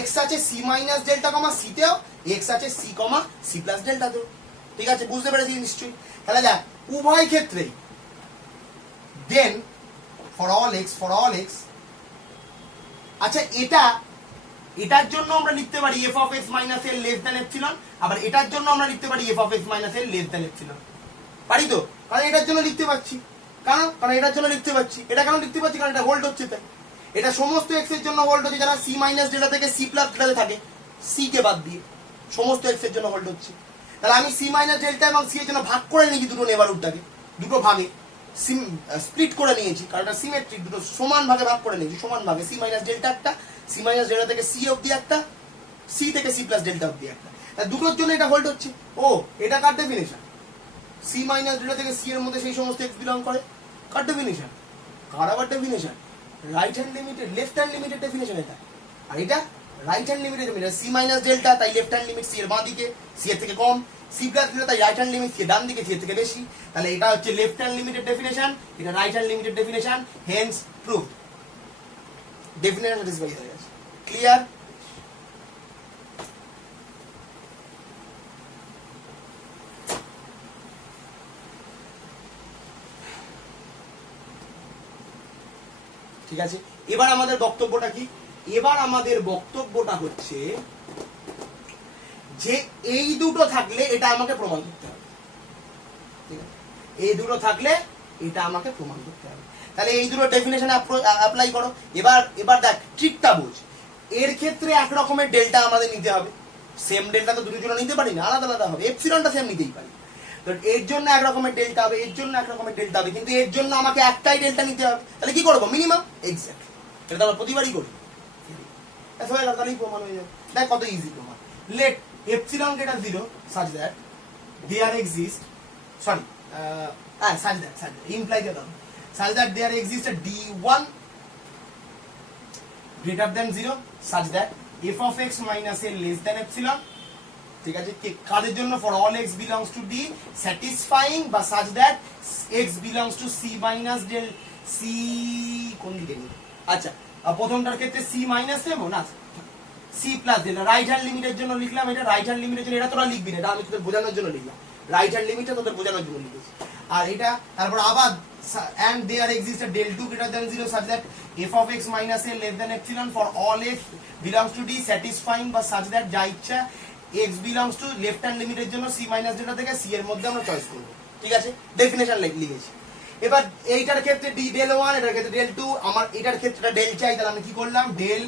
x আছে c মাইনাস ডেল্টা কমা c তেও, x আছে c কমা c প্লাস ডেল্টাতেও। ঠিক আছে, বুঝতে পেরেছি নিশ্চয়ই। তাহলে দেখ উভয় ক্ষেত্রেই দেন ফর অল x, আচ্ছা এটার জন্য আমরা লিখতে পারি f of x minus l less than epsilon, আবার এটার জন্য আমরা লিখতে পারি f of x minus l less than epsilon। পারি তো, কারণ এটার জন্য লিখতে পাচ্ছি, কারণ এটার জন্য লিখতে পাচ্ছি, এটা কেন লিখতে পাচ্ছি, কারণ এটা হোল্ড হচ্ছে, তাই এটা সমস্ত x এর জন্য হোল্ড হচ্ছে, যারা c মাইনাস ডেল্টা থেকে c প্লাস ডেল্টাতে থাকে, c কে বাদ দিয়ে সমস্ত x এর জন্য হোল্ড হচ্ছে। তাহলে আমি c মাইনাস ডেল্টা এবং c এর জন্য ভাগ করে নিয়েছি দুটো নেবারহুডটাকে, দুটো ভাগে স্প্লিট করে নিয়েছি, কারণ এটা সিমেট্রিক, দুটো সমান ভাগে ভাগ করে নিয়েছি, সমান ভাগে c মাইনাস ডেল্টা একটা, c মাইনাস ডেল্টা থেকে c অবধি একটা, c থেকে c প্লাস ডেল্টা অবধি একটা, দুটোর জন্য এটা হোল্ড হচ্ছে। ও এটা কার ডেফিনেশন, c মাইনাস ডেল্টা থেকে c এর মধ্যে সেই সমস্ত x বিলং করে, কার ডেফিনেশন, কার আবার definition, right hand limited, left hand limited definition এটা, আর এটা right hand limited definition. c minus delta তাই লেফট হ্যান্ড লিমিট c এর বাঁ দিকে, c এর থেকে কম, c প্লাস ডেল্টা তাই রাইট হ্যান্ড লিমিট c এর ডান দিকে, c এর থেকে বেশি। তাহলে এটা হচ্ছে লেফট হ্যান্ড লিমিটেড ডেফিনেশন, এটা right hand limited definition, hence proof, definition satisfy হয়ে গেছে। ক্লিয়ার? ঠিক আছে, এবার আমাদের বক্তব্যটা কি, এবার আমাদের বক্তব্যটা হচ্ছে যে এই দুটো থাকলে এটা আমাকে প্রমাণ করতে হবে। ঠিক আছে, এই দুটো থাকলে এটা আমাকে প্রমাণ করতে হবে। তাহলে এই দুটো ডেফিনেশন অ্যাপ্লাই করো। এবার দেখ ট্রিকটা বোঝ, এর ক্ষেত্রে এক রকমের ডেল্টা আমাদের নিতে হবে, সেম ডেল্টা তো দুটোর জন্য নিতে পারি না, আলাদা আলাদা হবে, এপসিলনটা সেম নিতেই পারি। তো এর জন্য এক রকমের ডেল্টা হবে, এর জন্য এক রকমের ডেল্টা হবে, কিন্তু এর জন্য আমাকে একটাই ডেল্টা নিতে হবে। তাহলে কি করবো? মিনিমাম। এক্স্যাক্ট, এটা তো আমরা প্রতিবারই করি। হয়ে গেল, তাহলেই প্রমাণ হয়ে যাবে। দেখ কত ইজি প্রমাণ। Let epsilon greater 0 such that there exist, sorry, such that imply that such that there exists a d1 greater than 0 such that f of x minus a less than epsilon, ঠিক আছে, কাদের জন্য? for all x belongs to d satisfying বা such that x belongs to c minus del c, কোন দিকে নেই? আচ্ছা, প্রথমটার ক্ষেত্রে c মাইনাস নেবো না, c প্লাস দিলাম। রাইট হ্যান্ড লিমিটের জন্য লিখলাম, এটা রাইট হ্যান্ড লিমিটের জন্য, এটা তোরা লিখবি না, এটা আমি তোদের বোঝানোর জন্য লিখলাম। রাইট হ্যান্ড লিমিটটা তোদের বোঝানোর জন্য লিখেছি। আর এটা তারপর আবার and there exists a del 2 greater than 0 such that f of x minus a less than epsilon for all x belongs to d satisfying বা such that যা ইচ্ছা x belongs to left hand লিমিটের জন্য c minus delta থেকে c এর মধ্যে আমরা choice করব। ঠিক আছে, ডেফিনেশন লিখেছি। এবার এইটার ক্ষেত্রে d del 1, এটার ক্ষেত্রে del 2, আমার এটার ক্ষেত্রে del চাই, তাহলে আমি কি করলাম? del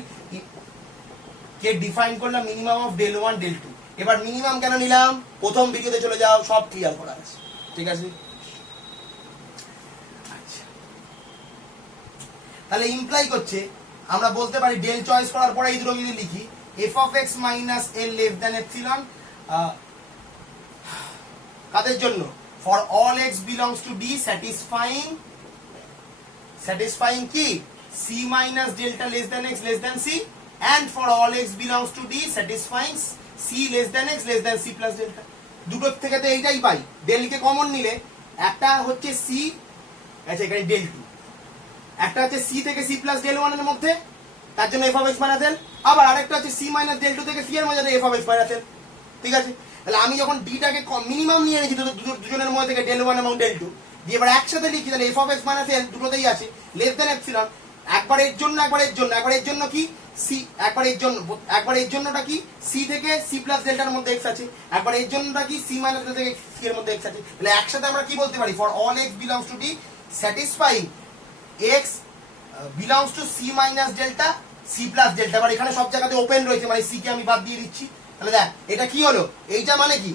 কে ডিফাইন করলাম মিনিমাম অফ del 1 del 2। এবার মিনিমাম কেন নিলাম? প্রথম ভিডিওতে চলে যাও, সব ক্লিয়ার করা আছে। ঠিক আছে, আচ্ছা, তাহলে ইমপ্লাই করছে আমরা বলতে পারি ডেল চয়েস করার পরে এই দুটো যদি লিখি f of x minus a less than epsilon কাদের জন্য? for all x belongs to d satisfying কি? c minus delta less than x less than c, and for all x belongs to d satisfying c less than x less than c plus delta। দুটো থেকে তো এইটাই পাই, del কে common নিলে একটা হচ্ছে c, আচ্ছা এখানে del 2, একটা হচ্ছে c থেকে c প্লাস del 1 এর মধ্যে, তার জন্য f of x minus l, আবার আরেকটা হচ্ছে c minus del 2 থেকে c এর মধ্যে f of x minus l। ঠিক আছে, তাহলে আমি যখন d টাকে মিনিমাম নিয়ে নিয়েছি দুজনের মধ্যে থেকে del 1 এবং del 2 দিয়ে এবার একসাথে লিখি, তাহলে f of x minus l দুটোতেই আছে less than epsilon, একবার এর জন্য একবার এর জন্য, একবার এর জন্য কি c, একবার এর জন্যটা কি c থেকে c প্লাস ডেল্টার মধ্যে x আছে, একবার এর জন্যটা কি c মাইনাস ডেল্টা থেকে c এর মধ্যে x আছে। তাহলে একসাথে আমরা কি বলতে পারি? for all x belongs to d satisfying x belongs to c minus delta c plus delta। এবার এখানে সব জায়গাতে ওপেন রয়েছে, মানে c কে আমি বাদ দিয়ে দিচ্ছি। তাহলে দেখ এটা কি হলো? এইটা মানে কি?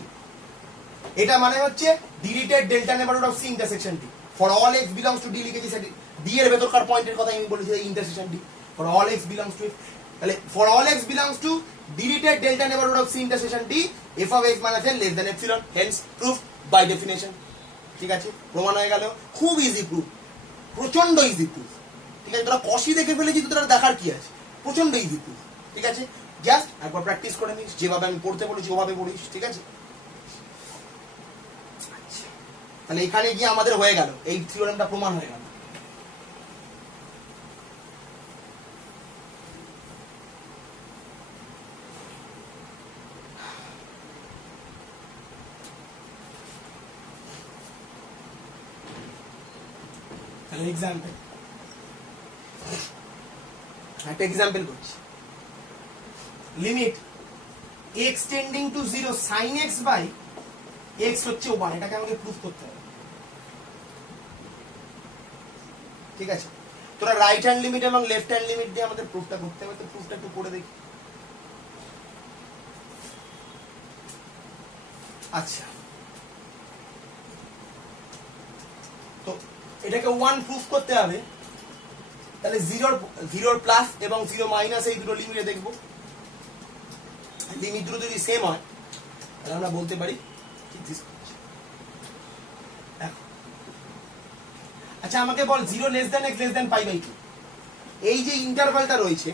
এটা মানে হচ্ছে deleted delta neighbourhood of c intersection d। for all x belongs to d লিখেছি, সেটা d এর ভেতরকার পয়েন্টের কথা আমি বলেছি, intersection d for all x belongs to, তাহলে for all x belongs to deleted delta neighborhood of c intersection d f of x minus l less than epsilon, hence proof by definition। ঠিক আছে, প্রমাণ হয়ে গেল। খুব easy proof, প্রচন্ড easy proof. ঠিক আছে, তোরা কষি দেখে ফেলেছি তো, তোরা দেখার কি আছে? প্রচন্ড ইজি প্রুফ। ঠিক আছে, জাস্ট একবার প্র্যাকটিস করে নিস, যেভাবে আমি পড়তে বলেছি ওভাবে পড়িস। ঠিক আছে, তাহলে এখানে গিয়ে আমাদের হয়ে গেল, এই থিওরেমটা প্রমাণ হয়ে গেল। এক্সাম্পল, একটা এক্সাম্পল করছি। Limit x tending to 0 sin x by x হচ্ছে 1, এটাকে আমাকে প্রুফ করতে হবে। ঠিক আছে, তোরা রাইট হ্যান্ড লিমিট এবং লেফট হ্যান্ড লিমিট দিয়ে আমাদের প্রুফটা করতে হবে। তো প্রুফটা একটু করে দেখি। আচ্ছা, তো এটাকে 1 প্রুফ করতে হবে, তাহলে 0 প্লাস এবং 0 মাইনাস এই দুটো লিমিটে দেখব। লিমিট দুটো যদি সেম হয় তাহলে আমরা বলতে পারি আচ্ছা আমাকে বল 0 less than x less than pi by 2, এই যে ইন্টারভালটা রয়েছে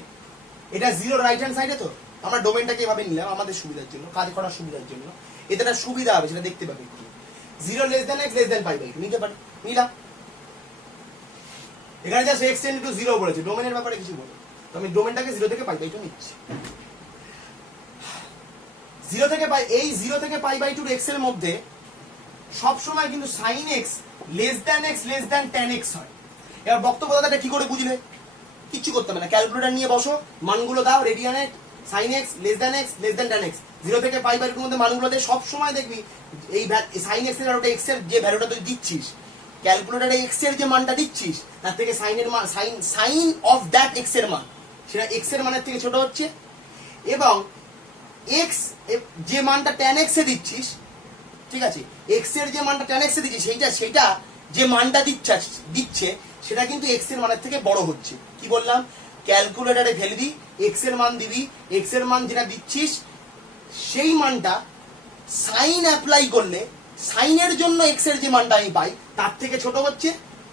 এটা 0 রাইট হ্যান্ড সাইডে। তো আমরা ডোমেনটাকে এভাবে নিলাম আমাদের সুবিধার জন্য, কাজ করার সুবিধার জন্য, এতে একটা সুবিধা হবে সেটা দেখতে পাবে। 0 less than x less than pi by 2 নিতে পারি, নিলাম। এখানে জাস্ট x টেন্ড টু 0 বলেছে, ডোমেনের ব্যাপারে কিছু বলে, তো আমি ডোমেনটাকে 0 থেকে পাই বাই 2 নিচ্ছি। 0 থেকে পাই, এই 0 থেকে পাই বাই 2 x এর মধ্যে সব সময় কিন্তু sin x less than x less than tan x হয়। এবার বক্তব্যটা কি করে বুঝলে? কিচ্ছু করতে হবে না, ক্যালকুলেটর নিয়ে বসো, মানগুলো দাও, রেডিয়ানে sin x less than x less than tan x, 0 থেকে পাই বাই 2 এর মধ্যে মানগুলো দিয়ে সব সময় দেখবি এই sin x এর আর x এর যে ভ্যালুটা তুই দিচ্ছিস, ক্যালকুলেটরে x এর যে মানটা দিচ্ছিস তার থেকে sin এর মান, sin অফ দ্যাট x এর মান সেটা x এর মানের থেকে ছোট হচ্ছে, এবং x যে মানটা tan x এ দিচ্ছিস ঠিক আছে, এক্স এর যে মানটা tan x এ দিচ্ছে সেইটা যে মানটা দিচ্ছে সেটা কিন্তু এক্স এর মানের থেকে বড় হচ্ছে। কি বললাম, ক্যালকুলেটরে ফেলবি, এক্স এর মান দিবি, এক্স এর মান যেটা দিচ্ছিস সেই মানটা সাইন অ্যাপ্লাই করলে সাইনের জন্য এক্স এর যে মানটা আমি পাই তার থেকে ছোট হচ্ছে,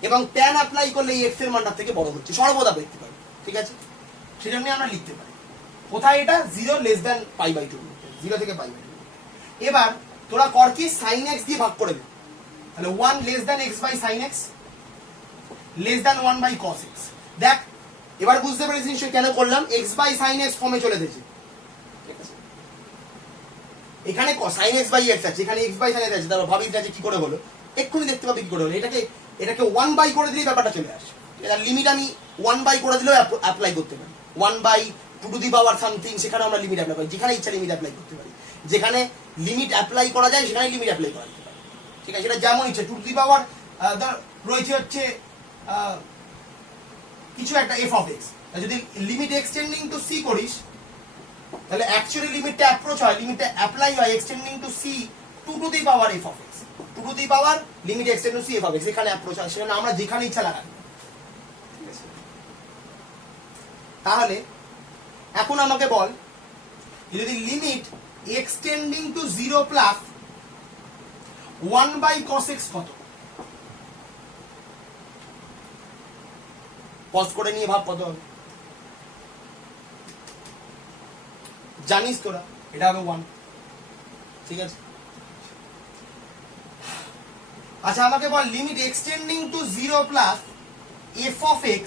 এবং ট্যান অ্যাপ্লাই করলে এই এক্স এর মানটার থেকে বড় হচ্ছে, সর্বদা দেখতে পারি। ঠিক আছে, সেজন্য আমরা লিখতে পারি কোথায় এটা 0 লেস দ্যান π/2, 0 থেকে π/2। এবার তোরা কর কি, সাইন এক্স দিয়ে ভাগ করে দে, তাহলে 1 less than x by sine x less than 1 by cos x। দেখ এবার বুঝতে পেরেছিস নিশ্চয়ই কেন করলাম, x বাই সাইন এক্স ফর্মে চলে এসেছে। ঠিক আছে, এখানে সাইন এক্স বাই এক্স আছে, এখানে এক্স বাই সাইন এক্স আছে, তারপর ভাবিস না যে কি করে হলো, এক্ষুনি দেখতে পাবি কি করে হলো। এটাকে 1 বাই করে দিলেই ব্যাপারটা চলে আসে। এটার লিমিট আমি 1 বাই করে দিলেও অ্যাপ্লাই করতে পারি, 1 বাই 2 সামথিং, সেখানে আমরা লিমিট অ্যাপ্লাই করি, যেখানে ইচ্ছা লিমিট অ্যাপ্লাই করতে পারি, যেখানে লিমিট অ্যাপ্লাই করা যায় সেখানে লিমিট অ্যাপ্লাই করা যেতে পারে। ঠিক আছে, সেটা যেমন ইচ্ছা, 2 ধর রয়েছে হচ্ছে কিছু একটা f অফ x, যদি লিমিট এক্সটেন্ডিং টু c করিস তাহলে অ্যাকচুয়ালি লিমিটটা অ্যাপ্রোচ হয়, লিমিটটা অ্যাপ্লাই হয় extending to c 2 f of x, 2 limit x tend to c f of x, এখানে অ্যাপ্রোচ হয়, সেখানে আমরা যেখানে ইচ্ছা লাগাই। ঠিক আছে, তাহলে এখন আমাকে বল যদি limit extending to 0 plus 1 by cos x কত? পজ করে নিয়ে ভাব কত হবে, জানিস তোরা এটা হবে 1। ঠিক আছে, আচ্ছা আমাকে বল limit extending to 0 plus f of x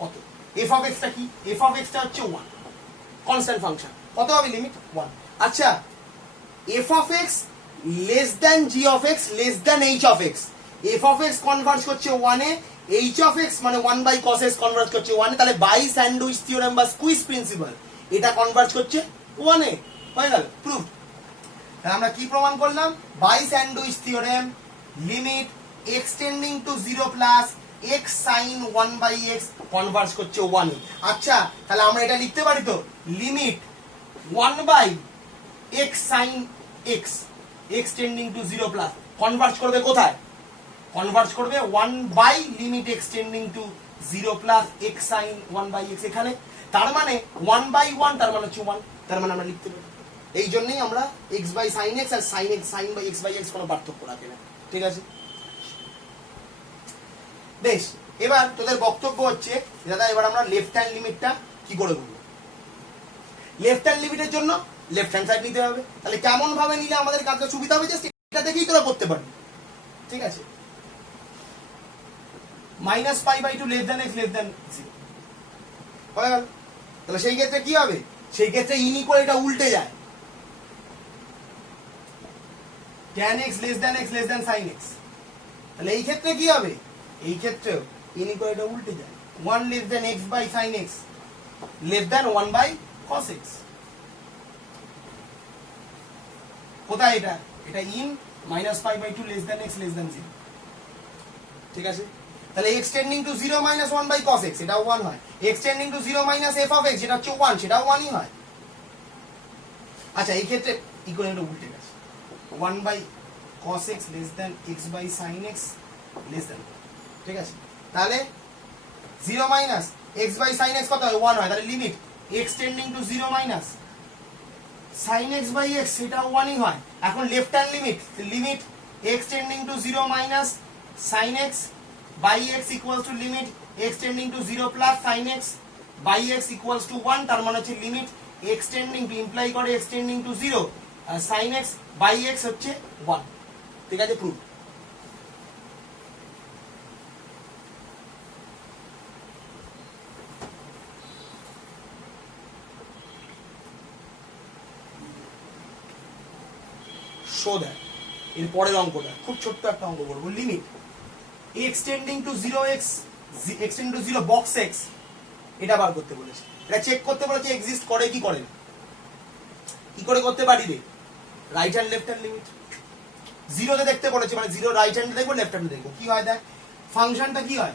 কত? f অফ x টা কি, f অফ x টা হচ্ছে 1, কনস্ট্যান্ট ফাংশন, কত হবে লিমিট 1। আচ্ছা f of x less than g of x less than h of x, f of x converge করছে 1 এ, h of x মানে 1 বাই cos x কনভার্জ করছে 1 এ, তাহলে বাই স্যান্ডউইচ থিওরেম বা স্কুইজ প্রিন্সিপাল এটা converge করছে 1 এ, হয়ে গেল প্রুফড। তাহলে আমরা কি প্রমাণ করলাম, by sandwich theorem limit extending to 0 plus x sin 1 by x converge করছে 1 এ। আচ্ছা তাহলে আমরা এটা লিখতে পারি তো, limit 1 by x sin x x tending to 0 plus converge করবে কোথায়, কনভার্জ করবে 1 by limit extending to 0 plus x sin 1 by x এখানে, তার মানে 1 বাই 1 তার মানে হচ্ছে 1, তার মানে আমরা লিখতে পারি। এই জন্যই আমরা x বাই sin x আর sin by x by x কোনো পার্থক্য রাখে না। ঠিক আছে, বেশ, এবার তোদের বক্তব্য হচ্ছে দাদা এবার আমরা লেফট হ্যান্ড লিমিটটা কি করে বলবো। লেফট হ্যান্ড লিমিটের জন্য লেফট হ্যান্ড সাইড নিতে হবে, তাহলে কেমন ভাবে নিলে আমাদের কাজটা সুবিধা হবে, জাস্ট এটা দেখেই তোরা করতে পারবি। ঠিক আছে, minus π/2 less than x less than 0 হয়ে গেল। তাহলে সেই ক্ষেত্রে কি হবে, সেই ক্ষেত্রে ইনইকুয়ালিটা উল্টে যায়, tan x less than x less than sin x, তাহলে এই ক্ষেত্রে কি হবে, এই ক্ষেত্রেও ইনইকুয়ালিটা উল্টে যায়, 1 less than x by sin x less than 1 by cos x। কোথায় এটা, এটা in minus π/2 less than x less than 0। ঠিক আছে, তাহলে extending to 0 minus 1 by cos x এটাও 1 হয়, extending to 0 minus f of x যেটা হচ্ছে 1 সেটাও 1ই হয়। আচ্ছা এই ক্ষেত্রে ইকুয়ালিটি উল্টে গেছে, 1 by cos x less than x by sin x less than. ঠিক আছে, তাহলে 0 minus x by sin x কত হয়, 1 হয়, তাহলে limit extending to 0 minus sin x by x সেটাও 1ই হয়। এখন left hand limit extending to 0 minus sin x by x equals to limit extending to 0 plus sin x by x equals to 1, তার মানে হচ্ছে লিমিট এক্সটেন্ডিং টু ইমপ্লাই করে extending to 0 sin x by x হচ্ছে 1। ঠিক আছে, proof. Show দেয় এর পরের অঙ্কটা খুব ছোট্ট একটা অঙ্ক করবো, limit extending to 0x x tending to 0 box x এটা বার করতে বলেছে, এটা চেক করতে বলেছে এক্সিস্ট করে কি করে না। কি করে করতে পারি রে, right hand left hand limit 0 তে দেখতে বলেছে, মানে 0 রাইট হ্যান্ডে দেখবো লেফট হ্যান্ডে দেখবো, কি হয় দেখ ফাংশনটা কি হয়,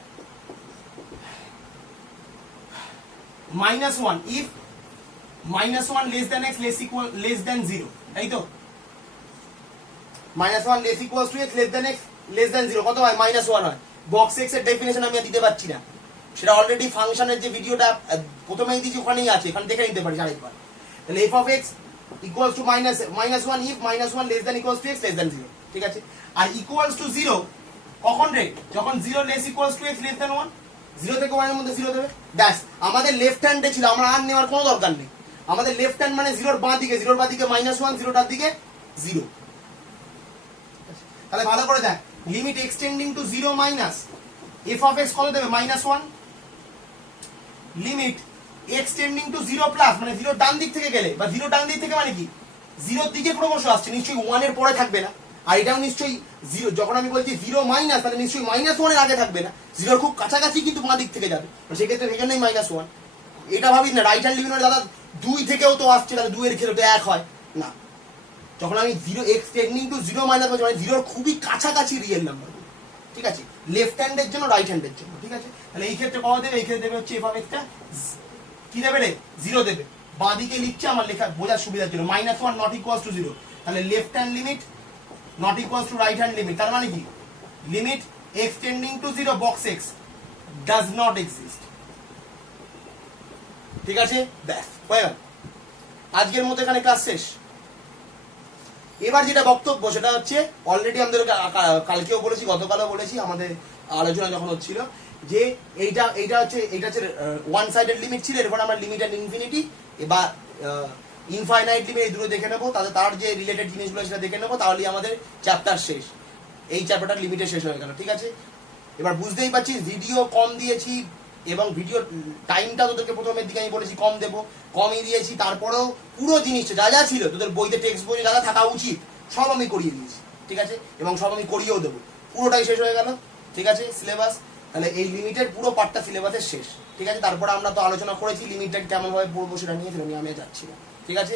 -1 if -1 less than x less than 0, তাই তো -1 less equals to x less than x less than 0 কত হয় -1 হয়। বক্স x এর ডেফিনেশন আমি আর দিতে পারছি না, সেটা অলরেডি ফাংশনের যে ভিডিওটা প্রথমেই দিয়েছি ওখানেই আছে, এখানে দেখে নিতে পারিস আরেকবার। তাহলে f of x equals to -1 if -1 less than equals to x less than 0, ঠিক আছে। আর ইকুয়ালস টু 0 কখন রে, যখন 0 less equals to x less than 1, 0 থেকে 1 এর মধ্যে 0 দেবে, ব্যাস। আমাদের লেফট হ্যান্ডে ছিল, আমরা আর নেওয়ার কোনো দরকার নেই। আমাদের লেফট হ্যান্ড মানে 0 এর বাঁ দিকে, 0 এর বাঁ দিকে -1, 0 টার দিকে 0। তাহলে ভালো করে দেখ, limit extending to 0 minus f of x কত দেবে -1, লিমিট এক্সটেন্ডিং টু 0 প্লাস মানে 0 ডান দিক থেকে গেলে, বা 0 ডান দিক থেকে মানে কি 0 এর দিকে ক্রমশ আসছে, নিশ্চয়ই 1 এর পরে থাকবে না। আর এটাও নিশ্চয়ই 0, যখন আমি বলছি 0 মাইনাস তাহলে নিশ্চয়ই -1 এর আগে থাকবে না, 0 এর খুব কাছাকাছি কিন্তু বাঁ দিক থেকে যাবে, সেক্ষেত্রে এখানেই -1। এটা ভাবিস না রাইট হ্যান্ড লিমিট মানে দাদা 2 থেকেও তো আসছে, তাহলে 2 এর ক্ষেত্রে তো 1 হয় না। যখন আমি 0 এক্সটেন্ডিং টু 0 মাইনাস বলছি মানে 0 এর খুবই কাছাকাছি রিয়েল নাম্বার, ঠিক আছে, লেফট হ্যান্ডের জন্য রাইট হ্যান্ডের জন্য, ঠিক আছে। তাহলে এই ক্ষেত্রে কত দেবে, এই ক্ষেত্রে দেবে হচ্ছে f of x টা কি দেবে রে, 0 দেবে। বাঁ দিকে লিখছে আমার লেখা বোঝার সুবিধার জন্য, -1 নট ইকুয়ালস টু 0, তাহলে left hand limit not equals to right hand limit, তার মানে কি limit extending to 0 box x does not exist, ঠিক আছে, ব্যাস হয়ে গেল। আজকের মতো এখানে ক্লাস শেষ। এবার যেটা বক্তব্য সেটা হচ্ছে, অলরেডি আমাদের কালকেও বলেছি, গতকালও বলেছি, আমাদের আলোচনা যখন হচ্ছিল যে এইটা হচ্ছে ওয়ান সাইডেড লিমিট ছিল, এরপর আমরা লিমিট অ্যান্ড ইনফিনিটি বা ইনফাইনাইট লিমিট এই দুটো দেখে নেবো, তার যে রিলেটেড জিনিসগুলো সেটা দেখে নেবো, তাহলেই আমাদের চ্যাপ্টার শেষ, এই চ্যাপ্টারটা লিমিটে শেষ হয়ে গেল, ঠিক আছে। এবার বুঝতেই পারছিস ভিডিও কম দিয়েছি, এবং ভিডিও টাইমটা তোদেরকে প্রথমের দিকে আমি বলেছি কম দেবো, কমই দিয়েছি, তারপরেও পুরো জিনিসটা যা যা ছিল তোদের বইতে টেক্সট বই যা যা থাকা উচিত সব আমি করিয়ে দিয়েছি, ঠিক আছে, এবং সব আমি করিয়েও দেবো, পুরোটাই শেষ হয়ে গেল, ঠিক আছে সিলেবাস। তাহলে এই লিমিটের পুরো পার্টটা সিলেবাসের শেষ, ঠিক আছে। তারপরে আমরা তো আলোচনা করেছি লিমিটটা কেমন ভাবে পড়বো সেটা নিয়ে, আমি যাচ্ছি না, ঠিক আছে।